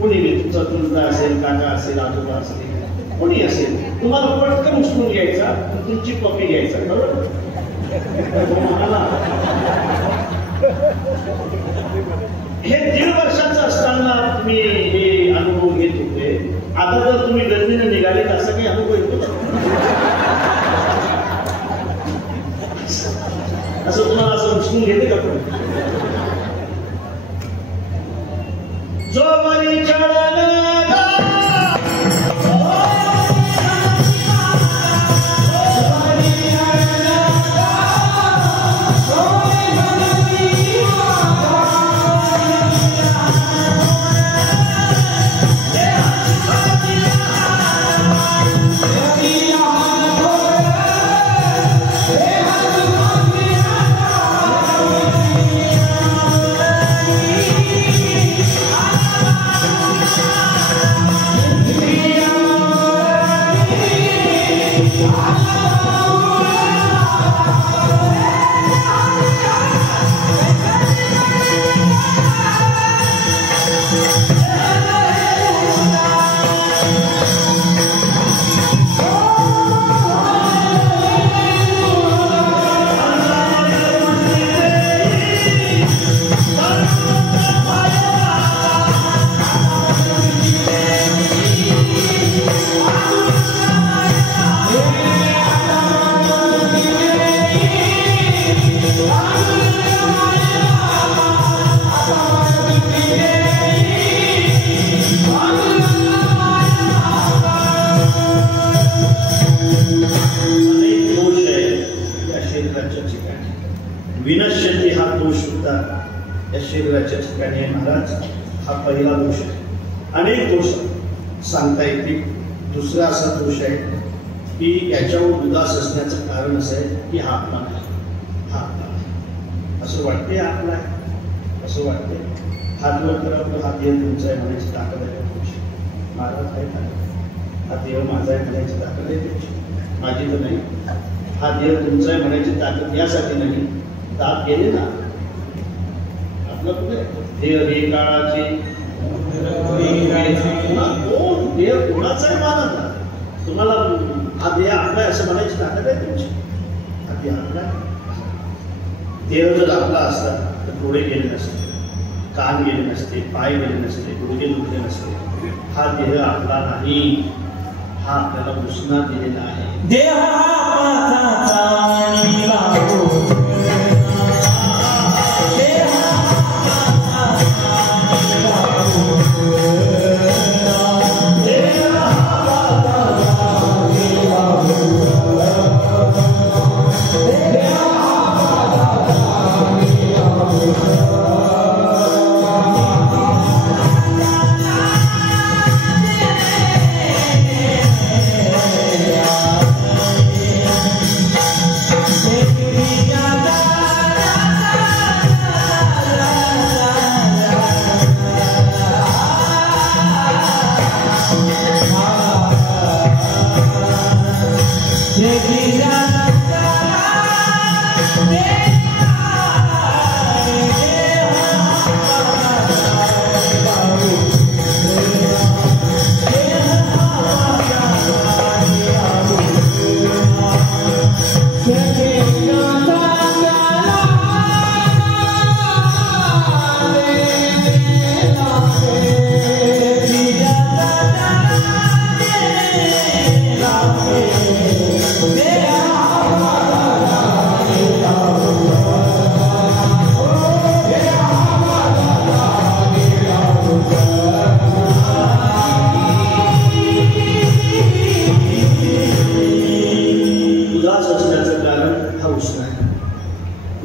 कोणी बी तुमचा चुलता असेल, काका असेल, आजोबा असेल, कोणी असेल, तुम्हाला पटकन उचलून घ्यायचा आणि तुमची कॉपी घ्यायचा, बरोबर? हे 1.5 वर्षाचं असताना तुम्ही हे अनुभव घेत होते. आता जर तुम्ही गल्लीने निघाले तर असं काही अनुभव येतो असं तुम्हाला असं उचलून घेते का? पण जो वरी चढला विनश्यती हा दोष सुद्धा या शरीराच्या ठिकाणी महाराज हा पहिला दोष आहे. अनेक दोष सांगता येतील. दुसरा असा दोष आहे की याच्यावर उदास असण्याचं कारण असं आहे की हा आपला नाही, हा आपला नाही असं वाटते, आपला आहे असं वाटते. हात वर करा, आपला हा देव तुमचा आहे म्हणायची ताकद आहे तुमची. महाराज काय ताकद? हा देव माझा आहे म्हणायची ताकद आहे तुमची, माझी तर नाही. हा देव तुमचा आहे म्हणायची ताकद यासाठी नाही, दात गेले ना आपलं कुठे देव हे काळाचे कोण देव कोणाचा आहे मानत तुम्हाला? हा देह आपला असं म्हणायची ताकद आहे तुमची. हा देह आपला देव जर आपला असता तर डोळे गेले नसते, कान गेले नसते, पाय गेले नसते, गुडघे दुखले नसते. हा देह आपला नाही, हा आपल्याला घोषणा दिलेला आहे. देह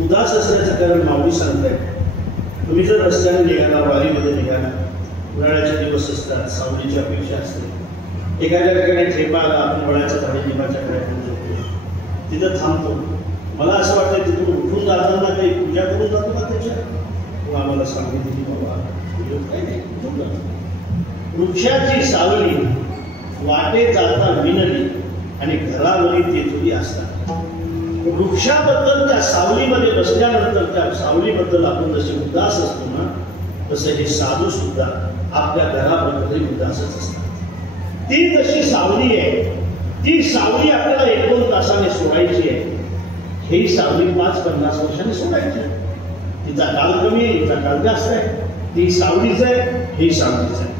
उदास असण्याचं कारण माऊली सांगताय. तुम्ही जर रस्त्याने निघाला, वारीमध्ये निघाला, उन्हाळ्याचे दिवस असतात, सावलीची अपेक्षा असते, एखाद्या ठिकाणी ठेपा आला, आपण वळायचा झाडे निंबाच्या घरातून जातो, तिथं थांबतो. मला असं वाटतं तिथून उठून जाताना काही पूजा करून जातो का त्याच्या? तो आम्हाला सांगितली की बाबा काय नाही, उठून जातो. वृक्षाची सावली वाटे जाता विनली आणि घरावरी तेथुरी असतात. वृक्षाबद्दल त्या सावलीमध्ये बसल्यानंतर त्या सावलीबद्दल आपण जसे उदास असतो ना, तसे हे साधू सुद्धा आपल्या घराबद्दल उदासच असतात. ती जशी सावली आहे, ती सावली आपल्याला 1-2 तासाने सोडायची आहे. ही सावली 5-50 वर्षांनी सोडायची. तिचा काळ कमी आहे, तिचा काळ जास्त आहे. ती सावलीच आहे, ही सावलीच आहे.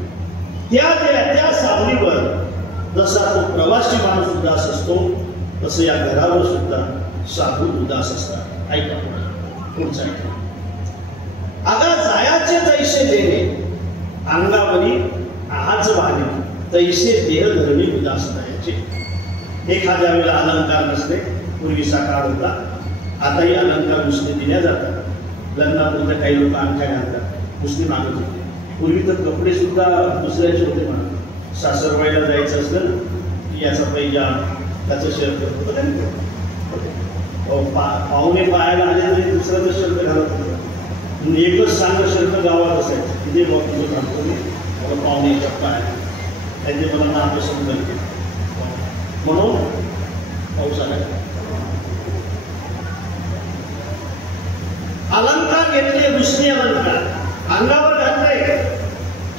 त्या सावलीवर जसा तो प्रवासी माणूस उदास असतो, तसं या घरावर सुद्धा साधू उदास असतात. ऐका पुढचा ऐका. अगा जायाचे तैसे देणे, अंगावरी आज वाहणे, तैसे देह धरणी उदास राहायचे. एखाद्या वेळेला अलंकार नसते, पूर्वीचा काळ होता. आताही अलंकार उसने दिल्या जातात. लग्नापुरतं काही लोक अंगठ्या घालतात, उसने मागत होते. पूर्वी तर कपडे सुद्धा दुसऱ्याचे होते म्हणून. सासरवाईला जायचं असलं की याचा पैजा, त्याचं शर्ट पाहुणे पाहायला आले तरी दुसऱ्याचं शर्ट घालत होतं. एकच सांग शर्ट गावात असायचं, तिथे मग तुझं सांगतो मी मला पाहुणे चप्पा आहे, त्यांचे मला नापसंत करते म्हणून पाऊस आला. अलंकार घेतले, दुसरे अलंकार अंगावर घातले.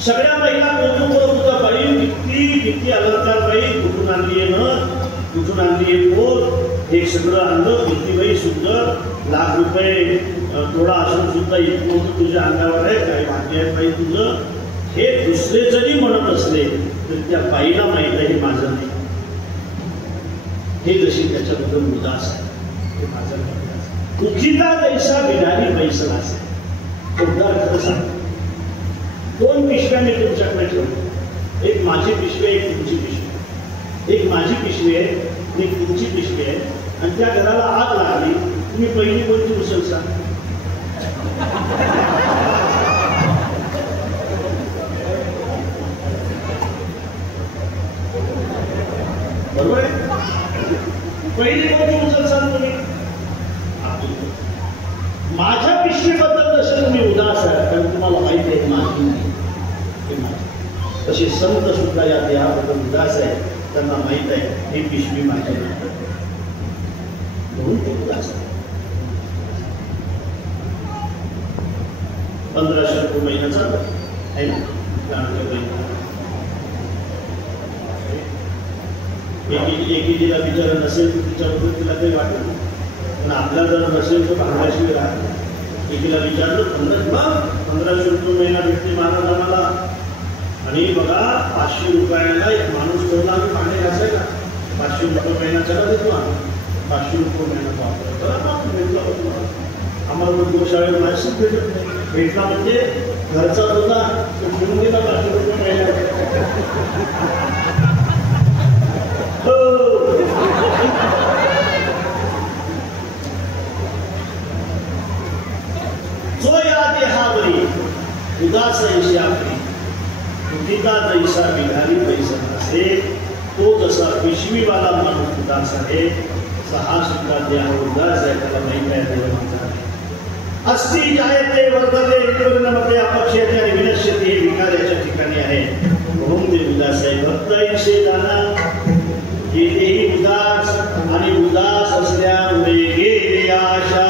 सगळ्या महिला कौतुक करत होता, बाई किती अलंकार, बाई कुठून आणली आहे न, कुठून आणली आहे पोर, हे सगळं आणलं, किती बाई सुंदर, लाख रुपये थोडा असून सुद्धा इतकं तुझ्या अंगावर आहे, काय भाग्य आहे बाई तुझं. हे दुसरे जरी म्हणत असले तर त्या बाईला माहीत आहे माझं नाही. हे जशी त्याच्याबद्दल उदास आहे, हे माझं नाही. उखिता तैसा बिडारी पैसा असे. उद्धार खरं सांग. 2 पिशव्या मी तुमच्याकडे ठेवतो. एक माझी पिशवी, एक तुमची पिशवी. एक माझी पिशवी आहे, एक तुमची पिशवी आहे. आणि त्या घराला आग लागली, तुम्ही पहिली कोणती उचल सांग? बरोबर आहे? पहिली कोणती उचल सांग तुम्ही? माझ्या पिशवीबद्दल जसे तुम्ही उदास आहे, कारण तुम्हाला माहिती आहे माझी नाही, तसे संत सुद्धा या देहाबद्दल उदास आहे. त्यांना माहित आहे ही पिशवी माझी नाही, म्हणून ते उदास आहे. 1500 रुपये महिन्याचा आहे ना, एकीला विचार नसेल तर तिच्याबद्दल तिला काही वाटत नाही. पण आपला जर नसेल तर भांडाशिवाय राहत. एकीला विचारलं 1500 रुपये महिना भेटते महाराजांना, आणि बघा 500 रुपयाला एक माणूस ठेवला, आम्ही पाणी घासायला 500 रुपये महिना त्याला देतो. आम्ही 500 रुपये महिना वापरतो. भेटला होतो आम्हाला गोशाळेला माणूस भेटत नाही. भेटला म्हणजे घरचा होता तो घेऊन गेला 500 रुपये महिना. जो या देहावरी उदास ऐशी आपली, उदिता जैसा बिघारी पैसा असे, तो जसा पिशवीवाला माणूस उदास आहे, सहा सुद्धा देहावर उदास आहे. त्याला माहिती आहे देवाचा अस्ति जायते वर्धते निर्णमध्ये अपक्षते आणि विनश्यते हे विकाराच्या ठिकाणी आहे, म्हणून ते उदास आहे. भक्त ऐसे जाना येतेही उदास, आणि उदास असल्यामुळे गेले आशा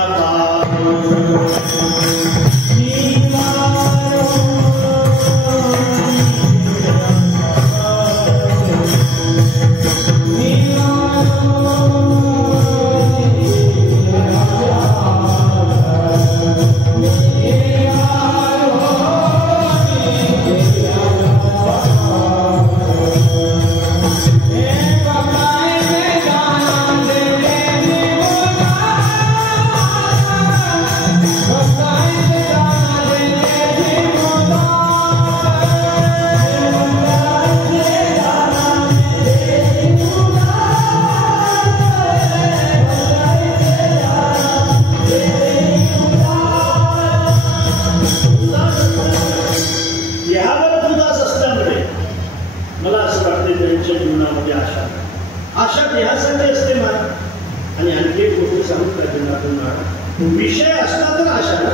विषय असला तर आशा ना,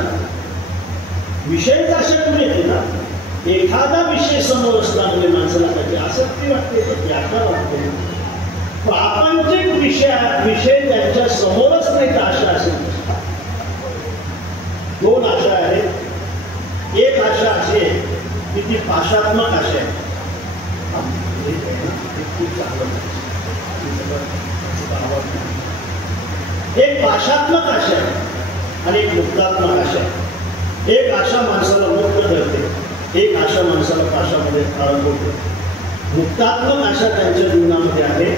विषयच आशा तुम्ही येते ना. एखादा विषय समोर असल्यामुळे माणसाला त्याची आसक्ती वाटते, त्याची आशा वाटते. प्रापंचिक विषय त्यांच्या समोरच नाही तर आशा असेल. 2 आशा आहेत. एक आशा अशी आहे की ती पाशात्मक आशा आहे. खूप चांगलं एक पाशात्मक आशा आहे आणि एक मुक्तात्मक आशा आहे. एक आशा माणसाला मुक्त करते, एक आशा माणसाला पाशामध्ये अडकवते. मुक्तात्मक आशा त्यांच्या जीवनामध्ये आहे.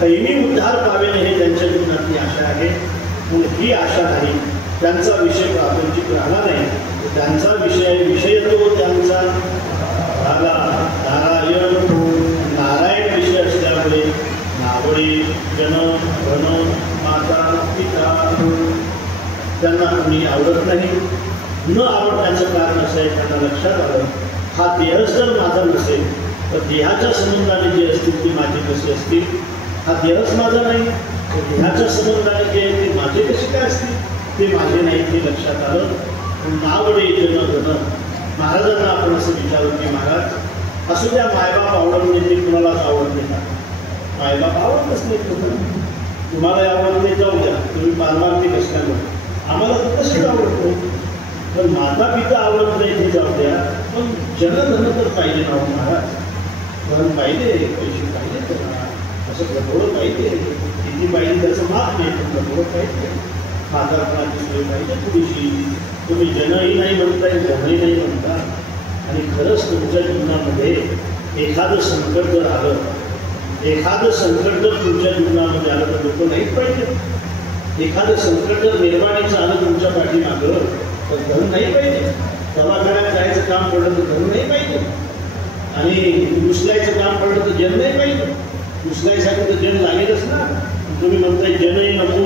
कैनी उद्धार पावेने हे त्यांच्या जीवनातली आशा आहे. पण ही आशा नाही, त्यांचा विषय प्रापंचिक राहिला नाही. त्यांचा विषय तो त्यांचा रागा नारायण विषय असल्यामुळे नावडी जन धन माता पिता त्यांना कोणी आवडत नाही. न आवडण्याचं कारण असं आहे, त्यांना लक्षात आलं हा देहच जर माझा नसेल तर देहाच्या संबंधाने जे असतील ती माझी कशी असतील. हा देहच माझा नाही तर देहाच्या संबंधाने जे आहे ते माझे कसे काय असतील, ते माझे नाही. ते लक्षात आलं. नावडे जन धन. महाराजांना आपण असं विचारू की महाराज असू द्या मायबाप आवडत नाही ते कुणालाच आवडते का? मायबाप आवडतच नाही तुम्हाला आवडते जाऊ द्या, तुम्ही पारमार्थिक असल्यामुळे आम्हाला तसेच आवडतो. पण माता पिता आवडत नाही ते जाऊ द्या, पण जनधन तर पाहिजे ना महाराज. धन पाहिजे, पैसे पाहिजे, त्यांना असं गडबड पाहिजे. किती पाहिजे त्याचं माप नाही, पण गडबड पाहिजे. खादापणाची सोय पाहिजे थोडीशी. तुम्ही जनही नाही म्हणताय, धनही नाही म्हणता. आणि खरंच तुमच्या जीवनामध्ये एखादं संकट जर आलं, एखादं संकट जर तुमच्या जीवनामध्ये आलं तर लोक नाहीच पाहिजे. एखादं संकट जर निर्वाणीचं आलं तुमच्या पाठीमागं तर धन नाही पाहिजे. दवाखान्यात जायचं काम पडलं तर धन नाही पाहिजे. आणि उचलायचं काम पडलं तर जन नाही पाहिजे. उचलायसाठी तर जन लागेलच ना. तुम्ही म्हणताय जनही नको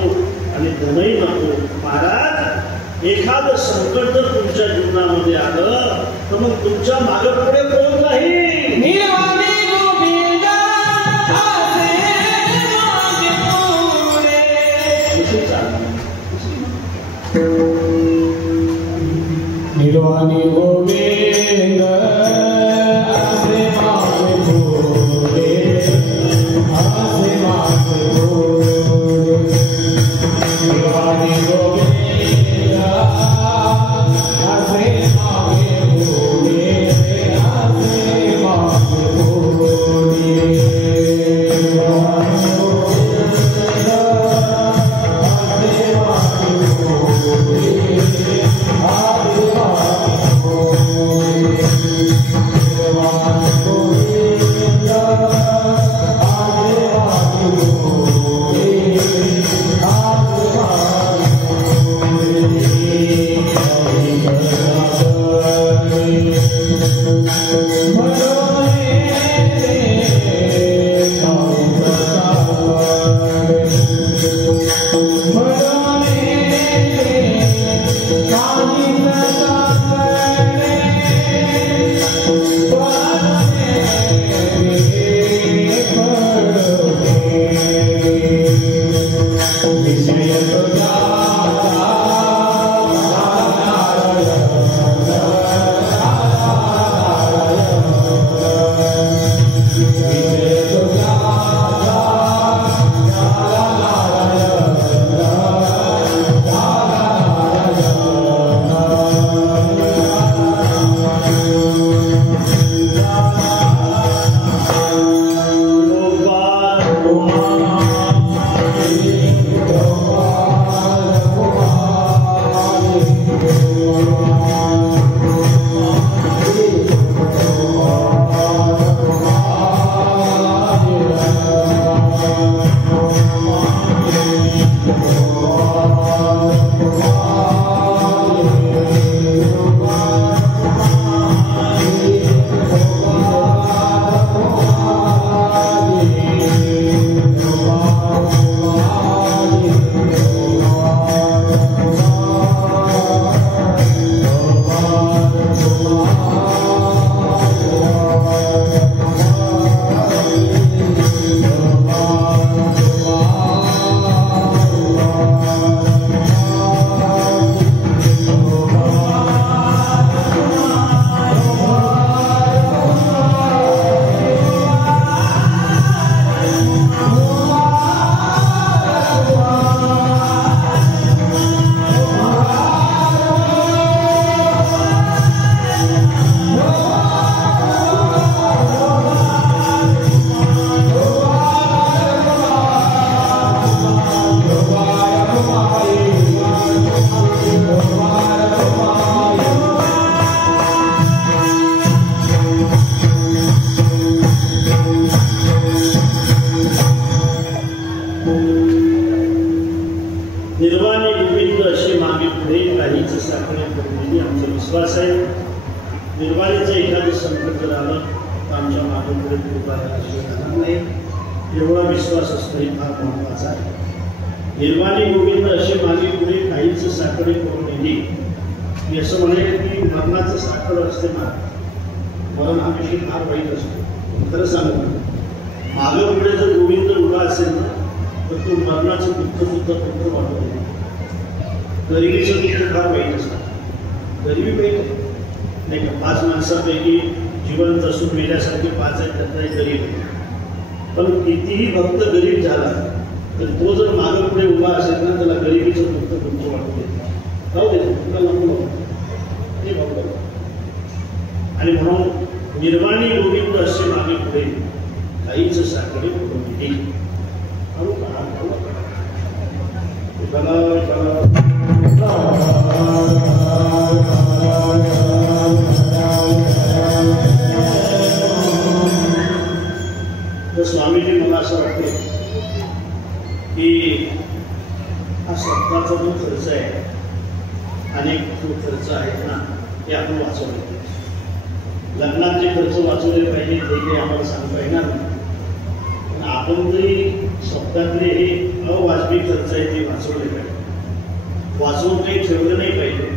आणि धनही नको. महाराज एखादं संकट जर तुमच्या जीवनामध्ये आलं तर मग तुमच्या मागं पुढे कोण नाही. निर्वाणी गोविंद आसे मागे भोले, आसे मागे भोले. निर्वाणी गोविंद आसे मागे भोले, आसे मागे भोले. काहीच साखरे करून आमचा विश्वास आहे. निर्वाणीचं एखादं संकट जर आलं तर आमच्या मागेपुढे कृपा राहणार नाही, एवढा विश्वास असतो हे फार महत्त्वाचा आहे. निर्वाणी गोविंद असे मागे पुढे काहीच साखरे करून नेली. मी असं म्हणेल की मरणाचं साखर असते ना, मरण हा विषय फार वाईट असतो. खरं सांगू, मागं पुढे जर गोविंद उभा असेल ना तर तो मरणाचं दुःख सुद्धा खूप वाटत नाही. गरिबीचं दुःख फार वाईट असतं. गरिबी वाईट नाही का? 5 माणसांपैकी जिवंत असून मेल्यासारखे 5 आहेत, त्यातला एक गरीब आहे. पण कितीही भक्त गरीब झाला तर तो जर मागं पुढे उभा असेल ना, त्याला गरिबीचं दुःख तुमचं वाटू देत राहू दे, तुला नको ते बघतो. आणि म्हणून निर्वाणी गोविंद असे मागे पुढे काहीच साखरे करून दिली. तर स्वामीजी मला असं वाटते की हा सत्ताचा जो खर्च आहे, अनेक जो खर्च आहेत ना ते आपण वाचवले. लग्नात जे खर्च वाचवले पाहिजे ते काही आम्हाला सांगता येणार नाही, पण आपण जरी सप्ताहातले हे अवाजवी खर्च आहे ते वाचवले पाहिजे. वाचवून काही ठेवलं नाही पाहिजे.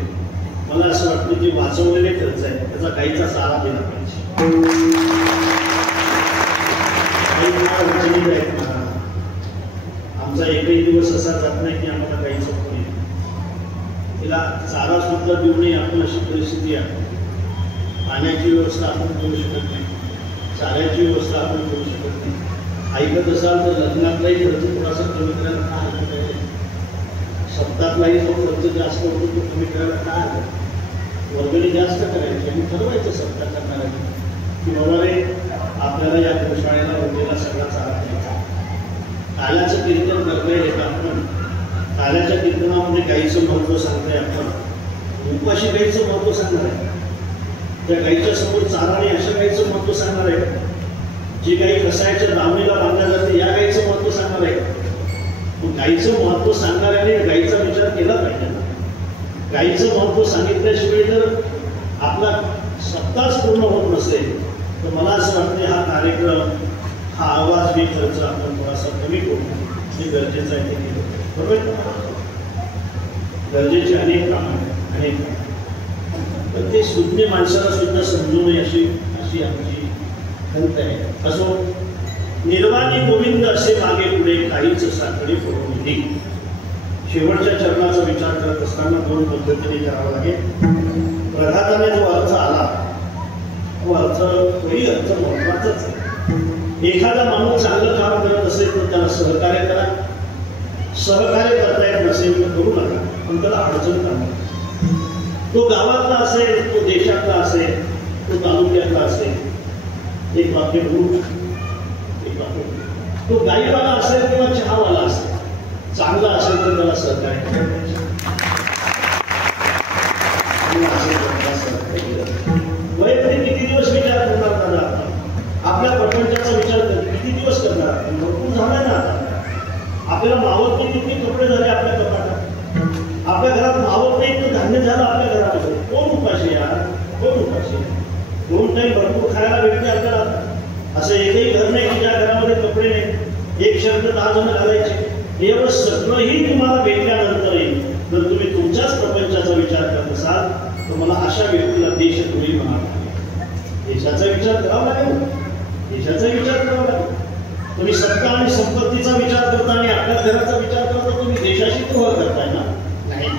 मला असं वाटतं जे वाचवलेले खर्च आहे त्याचा काहीचा सहारा दिला पाहिजे. आमचा एकही दिवस असा जात नाही की आम्हाला काहीच होत नाही. तिला चारा सुद्धा देऊ नये आपण अशी परिस्थिती आहे. पाण्याची व्यवस्था आपण करू शकत नाही, चाऱ्याची व्यवस्था आपण करू शकत नाही. ऐकत असाल तर लग्नातलाही खर्च थोडासा कमी करायला का हरकत आहे? सप्ताहातलाही जो खर्च जास्त होतो तो कमी करायला का हरकत? वर्गणी जास्त करायची आणि ठरवायचं सप्ताह करणाऱ्या की बाबा रे आपल्याला या गोशाळेला उरलेला सगळा चारा द्यायचा. काल्याचं कीर्तन करता येतं आपण. काल्याच्या कीर्तनामध्ये गाईचं महत्त्व सांगताय आपण. उपाशी गाईचं महत्त्व सांगणार आहे. त्या गाईच्या समोर चारा नाही अशा गाईचं महत्त्व सांगणार आहे. जी गाई कसायच्या दावणीला बांधल्या जाते या गाईचं महत्त्व सांगणार आहे. मग गाईचं महत्त्व सांगणाऱ्याने गाईचा विचार केला पाहिजे ना. गाईचं महत्त्व सांगितल्याशिवाय जर आपला सत्ताच पूर्ण होत नसेल तर मला असं वाटतं हा कार्यक्रम, हा आवाज मी खर्च आपण थोडासा कमी करू हे गरजेचं आहे. ते केलं बरोबर. गरजेचे अनेक कामं आहेत, अनेक पण ते सुज्ञ माणसाला सुद्धा समजू नये अशी आमची खंत आहे. असो, निर्वाणी गोविंद असे मागे पुढे काहीच साखरे करून दिली. शेवटच्या चरणाचा विचार करत असताना 2 पद्धतीने करावा लागेल. प्रघाताने जो अर्थ आला तो तोही अर्थ महत्वाचाच आहे. एखादा माणूस चांगलं काम करत असेल तर त्याला सहकार्य करा. सहकार्य करता येत नसेल तर करू नका, पण त्याला अडचण काढा. तो गावातला असेल, तो देशातला असेल, तो तालुक्यातला असेल, एक वाक्य बोलू, एक वाक्य. तो गाईवाला असेल किंवा चहावाला असेल, चांगला असेल तर त्याला सहकार्य करायचं. वैयक्तिक किती दिवस विचार करणार दादा? आपल्या प्रपंचाचा विचार किती दिवस करणार? भरपूर झालाय ना आता. आपल्याला मावत नाही किती कपडे झाले आपल्या कपाटात. आपल्या घरात मावत नाही तर धान्य झालं आपल्या घरामध्ये. कोण उपाशी यार? कोण उपाशी? 2 टाइम भरपूर खायला भेटते आपल्याला. असं एकही घर नाही की ज्या घरामध्ये कपडे नाही. एक शर्ट 10 जण घालायचे. एवढं सगळंही तुम्हाला भेटल्यानंतरही जर तुम्ही तुमच्याच प्रपंचाचा विचार करत असाल तर मला अशा व्यक्तीला देशद्रोही म्हणावं लागेल. देशाचा विचार करावा लागेल. देशाचा विचार करावा लागेल. तुम्ही सत्ता आणि संपत्तीचा विचार करता आणि आपल्या घराचा विचार करता, तुम्ही देशाशी द्रोह करताय ना? नाही.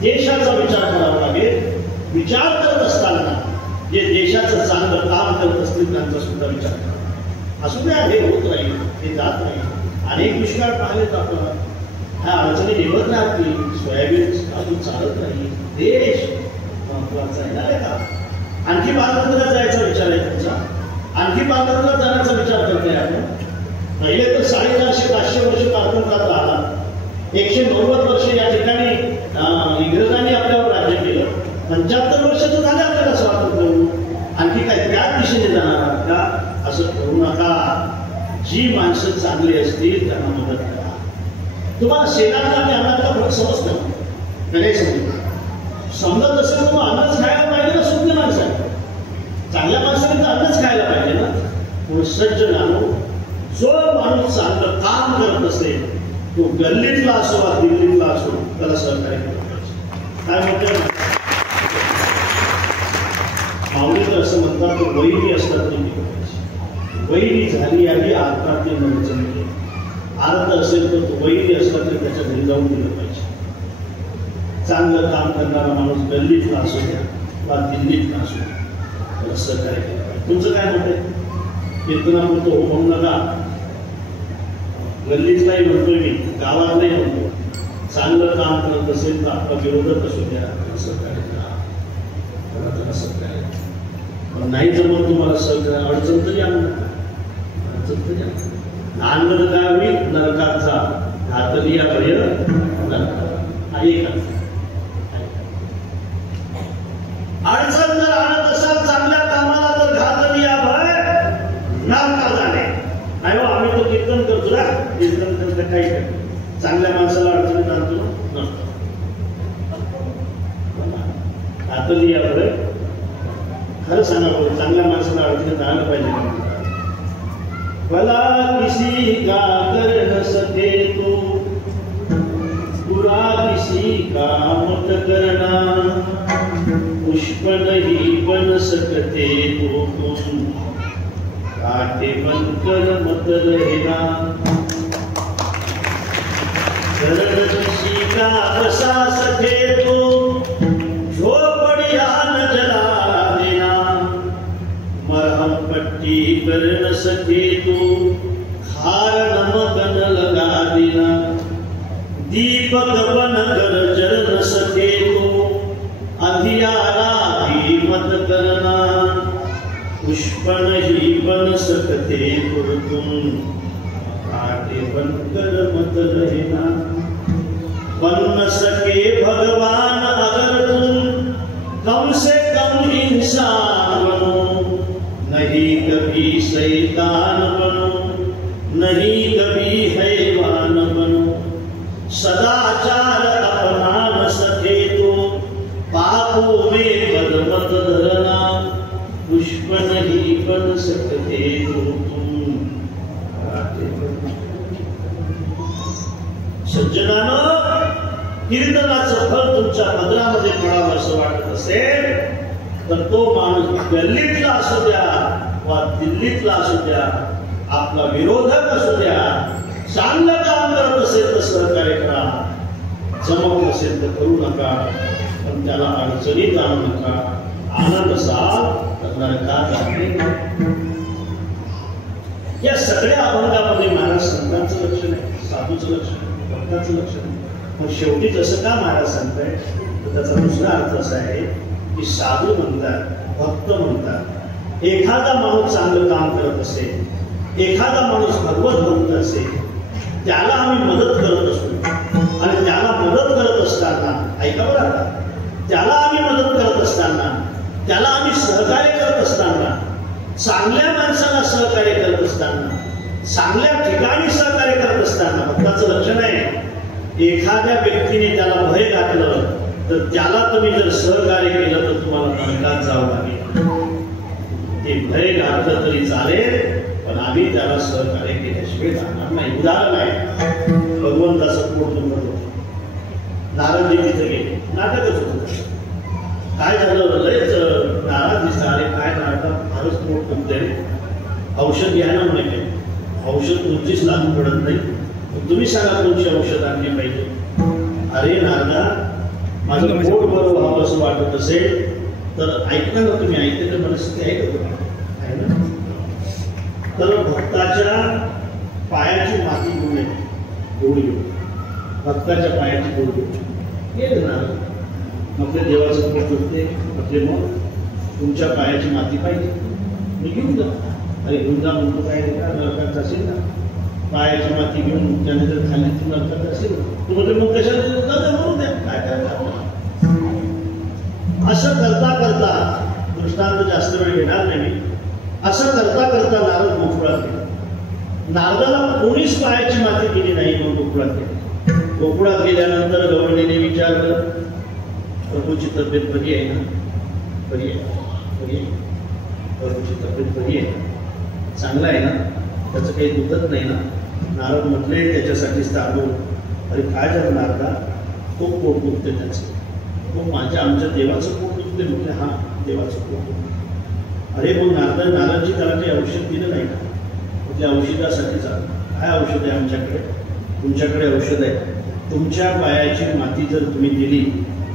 देशाचा विचार करावा लागेल. विचार करत असताना जे देशाचं चांगलं काम करत असतील त्यांचा सुद्धा विचार करा. असू द्या, हे होत राहील, हे जात नाही. अनेक दुष्काळ पाहिलेत आपण. ह्या अडचणी निवडत राहतील. सोयाबीन अजून चालत नाही. देश महत्वाचा आहे ना का? आणखी पारतंत्र्यात जायचा विचार आहे तुमचा? आणखी पारतंत्र्यात जाण्याचा विचार करतोय आपण? पहिले तर 450-500 वर्ष पारतंत्र्यात राहिला. 190 वर्ष या ठिकाणी इंग्रजांनी आपल्यावर राज्य केलं. 75 वर्ष तर झाले आपल्याला स्वातंत्र्य. आणखी काय त्याच दिशेने जाणार का? असं करू नका. जी माणसं चांगली असतील त्यांना मदत करा. तुम्हाला शेणातला आणि अन्नातला फरक समजतो. नाही समजत असेल तर अन्नच खायला पाहिजे ना. शुद्ध माणसाने, चांगल्या माणसाने तर अन्नच खायला पाहिजे ना. म्हणून सज्जनानो, जो माणूस चांगलं काम करत असेल तो गल्लीतला असो वा दिल्लीतला असो त्याला सहकार्य केलं पाहिजे. काय म्हणतात माऊली तर असं म्हणतात की वैरी असतात ते केलं पाहिजे. वैरी झाली आणि आत्माते मन जमले. अर्थ असेल तर तो वैरी असला तरी त्याच्या घरी जाऊन दिलं पाहिजे. चांगलं काम करणारा माणूस गल्लीतला असू द्या वा दिल्लीतला असू द्या त्याला सहकार्य केलं पाहिजे. तुमचं काय म्हणत आहे? कीर्तनापुरतं हो म्हणू नका. गल्लीतलाही म्हणतोय मी, गावातलाही म्हणतो. चांगलं काम करत असेल तर आपला विरोधक असू द्या त्याला सहकार्य करा. त्याला सहकार्य पण नाही जमत तुम्हाला सहकार्य अडचण तरी आणू नका. अडचण तरी आणलं काय होईल? नरकात जा. घातली या भय नरकात. एक अडचण जर आणत असाल चांगल्या कामाला तर घातली या भय नरकात जाणे. नाही हो, आम्ही तो कीर्तन करतो ना. कीर्तन करता काही काय चांगल्या माणसाला अडचणीत आणतो नसतो. घातली या भय खरं सांगा बरं, चांगल्या माणसाला अडचणीत आलं पाहिजे. भला किसी का कर न सके तो बुरा किसी का मत करना. पुष्प नहीं बन सकते तो तुम काटे बनकर मत रहना. शरण किसी का बसा सके तो झोपड़िया न जला देना. मरहम पट्टी कर न सके तो खार नमक न लगा देना. दीपक बन कर जल न सके तो अंधियारा भी मत करना. पुष्प नहीं बन सकते तो तुम काटे बनकर मत रहना. बन न सके भगवान अगर तुम कम से कम इंसान बनो. नहीं कभी शैतान बनो, नहीं कभी हैवान बनो. सदाचार अपना न सके तो पापों में पद मत धरना. पुष्प नहीं बन सकते तो तुम काटे. सज्जनानं, कीर्तनाचं फल तुमच्या पदरामध्ये पडावं असं वाटत असेल तर तो माणूस गल्लीतला असू द्या वा दिल्लीतला असू द्या, आपला विरोधक असू द्या, चांगलं काम करत असेल तर सहकार्य करा. जमत नसेल तर करू नका. पण त्याला अडचणीत आणू नका. आनंद असाल तर नरकात जाणे. या सगळ्या अभंगामध्ये महाराज संतांचं लक्ष नाही, साधूचं लक्ष नाही, भक्ताचं लक्ष नाही. पण शेवटी जसं का महाराज सांगताय तर त्याचा दुसरा अर्थ असा आहे की साधू म्हणतात, भक्त म्हणतात. एखादा माणूस चांगलं काम करत असेल, एखादा माणूस भगवत भक्त असेल, त्याला आम्ही मदत करत असतो. आणि त्याला मदत करत असताना ऐका बरं आता, त्याला आम्ही मदत करत असताना, त्याला आम्ही सहकार्य करत असताना, चांगल्या माणसाला सहकार्य करत असताना, चांगल्या ठिकाणी सहकार्य करत असताना भक्ताचं लक्षण आहे. एखाद्या व्यक्तीने त्याला भय घातलं तर त्याला तुम्ही जर सहकार्य केलं तर तुम्हाला नरकात जावं लागेल. ते भय घातलं तरी चालेल, पण आम्ही त्याला सहकार्य केल्याशिवाय जाणार नाही. उदाहरण आहे, भगवंताचं पोट दुखत होतं. नारदजी तिथे गेले, नाटकच होतं. काय झालं, लयच नाराज दिसला. अरे काय नाटक, फारच पोट दुखतंय, औषध घ्या ना म्हणे. औषध तुमचीच लागू पडत नाही, तुम्ही सांगा कोणची औषध आणली पाहिजे. अरे नारदा, माझं पोट बरं व्हावं असं वाटत असेल तर ऐकता ना तुम्ही. ऐकण्याची मनस्थिती आहे का तुम्ही? आहे ना. तर भक्ताच्या पायाची माती घेऊन येते, गोड घेऊन. भक्ताच्या पायाची गोड घेऊन येत ना. आपल्या देवाचं पोट दुखते, आपले मग तुमच्या पायाची माती पाहिजे, मी घेऊन जा. अरे घेऊन जा म्हणतो, काय का नरकात असेल ना. पायाची माती घेऊन त्याने जर खाली तू नरकात असेल, तू म्हणजे मग कशाला म्हणून द्या, काय करायचं. असं करता करता, दृष्टांत जास्त वेळ घेणार नाही मी, असं करता करता नारद गोकुळात गेला. नारदाला कोणीच पायाची माती केली नाही म्हणून गोकुळात गेले. गोकुळात गेल्यानंतर गवळणीने विचारलं, प्रभूची तब्येत बरी आहे ना? बरी आहे. प्रभूची तब्येत बरी आहे, चांगला आहे ना? त्याचं काही दुखत नाही ना? नारद म्हटले त्याच्यासाठीच तांदूळ. अरे काय झालं नारदा? खूप पोट दुखते त्याचं. तो आमच्या देवाचं पोट दुखते. म्हटलं हा, देवाचं पोट दुखते. अरे मग नारदजी त्याला काही औषध दिलं नाही का? त्या औषधासाठी चालतं. काय औषध आहे आमच्याकडे? तुमच्याकडे औषध आहे. तुमच्या पायाची माती जर तुम्ही दिली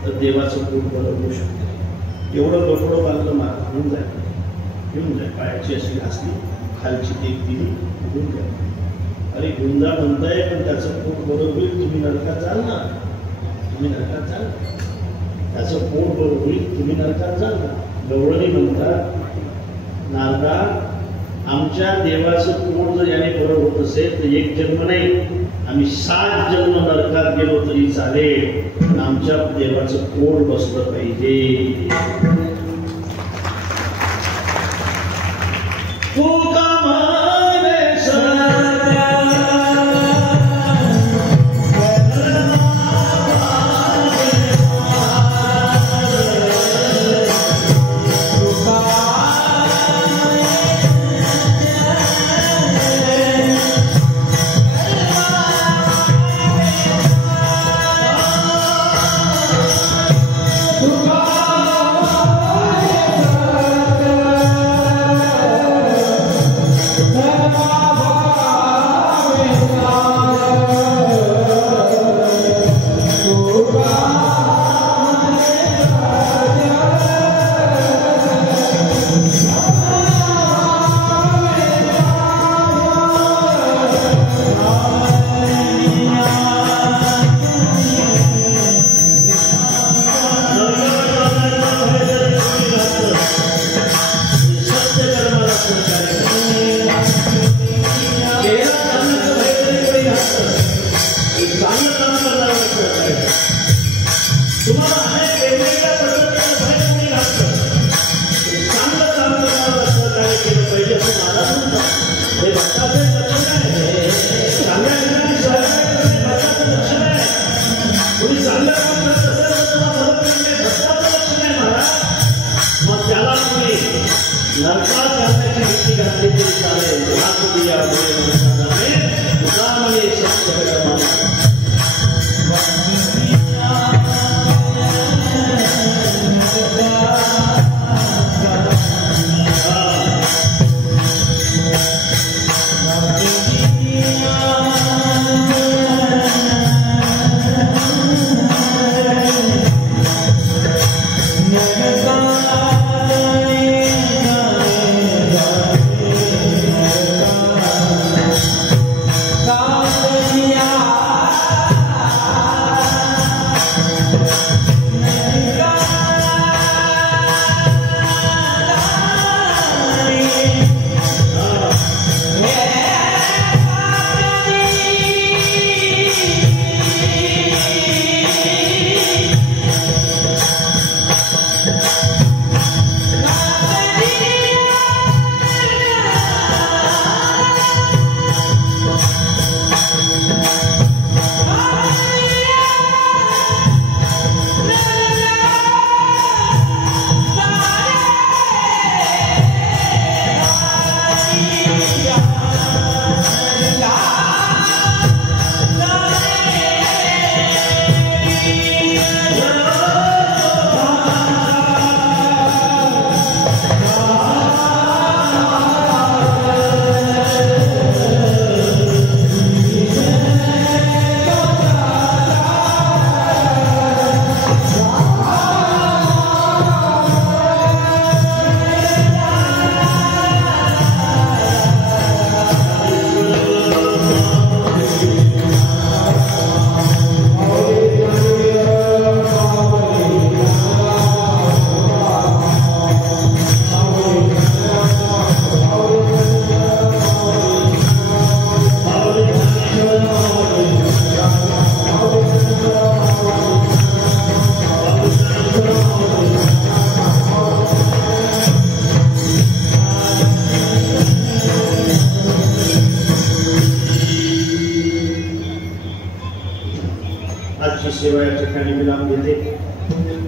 तर देवाचं पोट बरं होऊ शकते. एवढं लोकडं बांधलं मार घेऊन जाय. पायाची अशी घासली, खालची टेक दिली, घेऊन जाय. अरे घेऊन जा म्हणताय, पण त्याचं पोट बरं होईल. तुम्ही नरकात जाल ना. त्याचं पोट बरं होईल, तुम्ही नरकात जाल ना. गवळणी म्हणतात, नारदा आमच्या देवाचं पोट जर याने बरं होत असेल तर एक जन्म नाही, आम्ही 7 जन्म नरकात गेलो तरी चालेल, पण आमच्या देवाचं पोट बसलं पाहिजे. Yeah.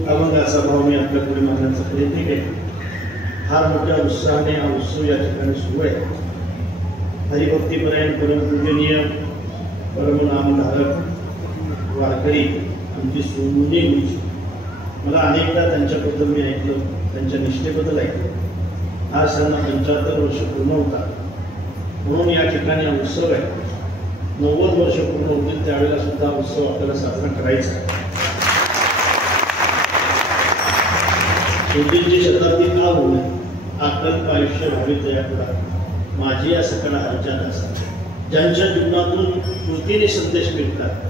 अभंगाचा भाव मी आपल्याकडे मांडण्याचा प्रयत्न केला. फार मोठ्या उत्साहाने हा उत्सव या ठिकाणी सुरू आहे. हरिभक्तीपरायण परमपूजनीय परमनामधारक वारकरी आमची सोनुनी गुरुजी, मला अनेकदा त्यांच्याबद्दल मी ऐकलं, त्यांच्या निष्ठेबद्दल ऐकलं. आज त्यांना 75 वर्ष पूर्ण होतात, म्हणून या ठिकाणी हा उत्सव आहे. 90 वर्ष पूर्ण होतील त्यावेळेला सुद्धा उत्सव आपल्याला साजरा करायचा आहे. शेवटीची शताब्दी का होऊ नये, अकल्प आयुष्य व्हावे तयापुढा माझी या सकळ हालच्या दासा. ज्यांच्या जीवनातून कृतीने संदेश मिळतात,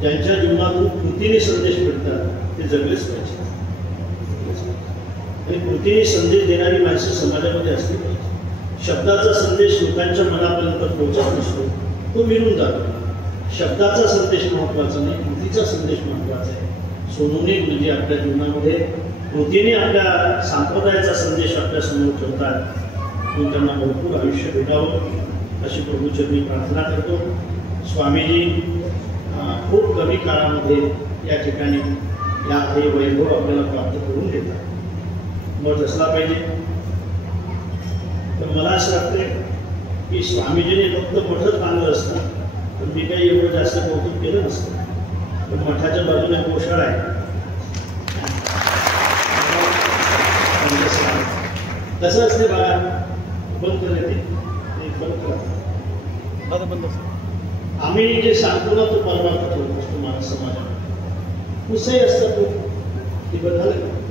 ज्यांच्या जीवनातून कृतीने संदेश मिळतात ते जगलेच पाहिजे. आणि कृतीने संदेश देणारी माणसं समाजामध्ये असली पाहिजे. शब्दाचा संदेश लोकांच्या मनापर्यंत पोहोचत नसतो, तो मिळून जातो. शब्दाचा संदेश महत्वाचा नाही, कृतीचा संदेश महत्वाचा आहे. सोनुनी गुरुजी आपल्या जीवनामध्ये कृतीने आपल्या संप्रदायाचा संदेश आपल्या समोर ठेवतात. म्हणून त्यांना भरपूर आयुष्य भेटावं अशी प्रभूचरणी प्रार्थना करतो. स्वामीजी खूप कमी काळामध्ये या ठिकाणी हे वैभव आपल्याला प्राप्त करून देतात. मग असला पाहिजे. तर मला असं वाटतंय की स्वामीजीने फक्त मठच बांधलं असतं तर मी काही एवढं जास्त कौतुक केलं नसतं. पण मठाच्या बाजूने गोशाळा आहे, कसं असते बघा, बंद करते बंद करा. आम्ही जे सांगतो ना तो परमार्थ ठेवत असतो माणूस समाजामध्ये. कुसही असतं तो ते बंद झालं.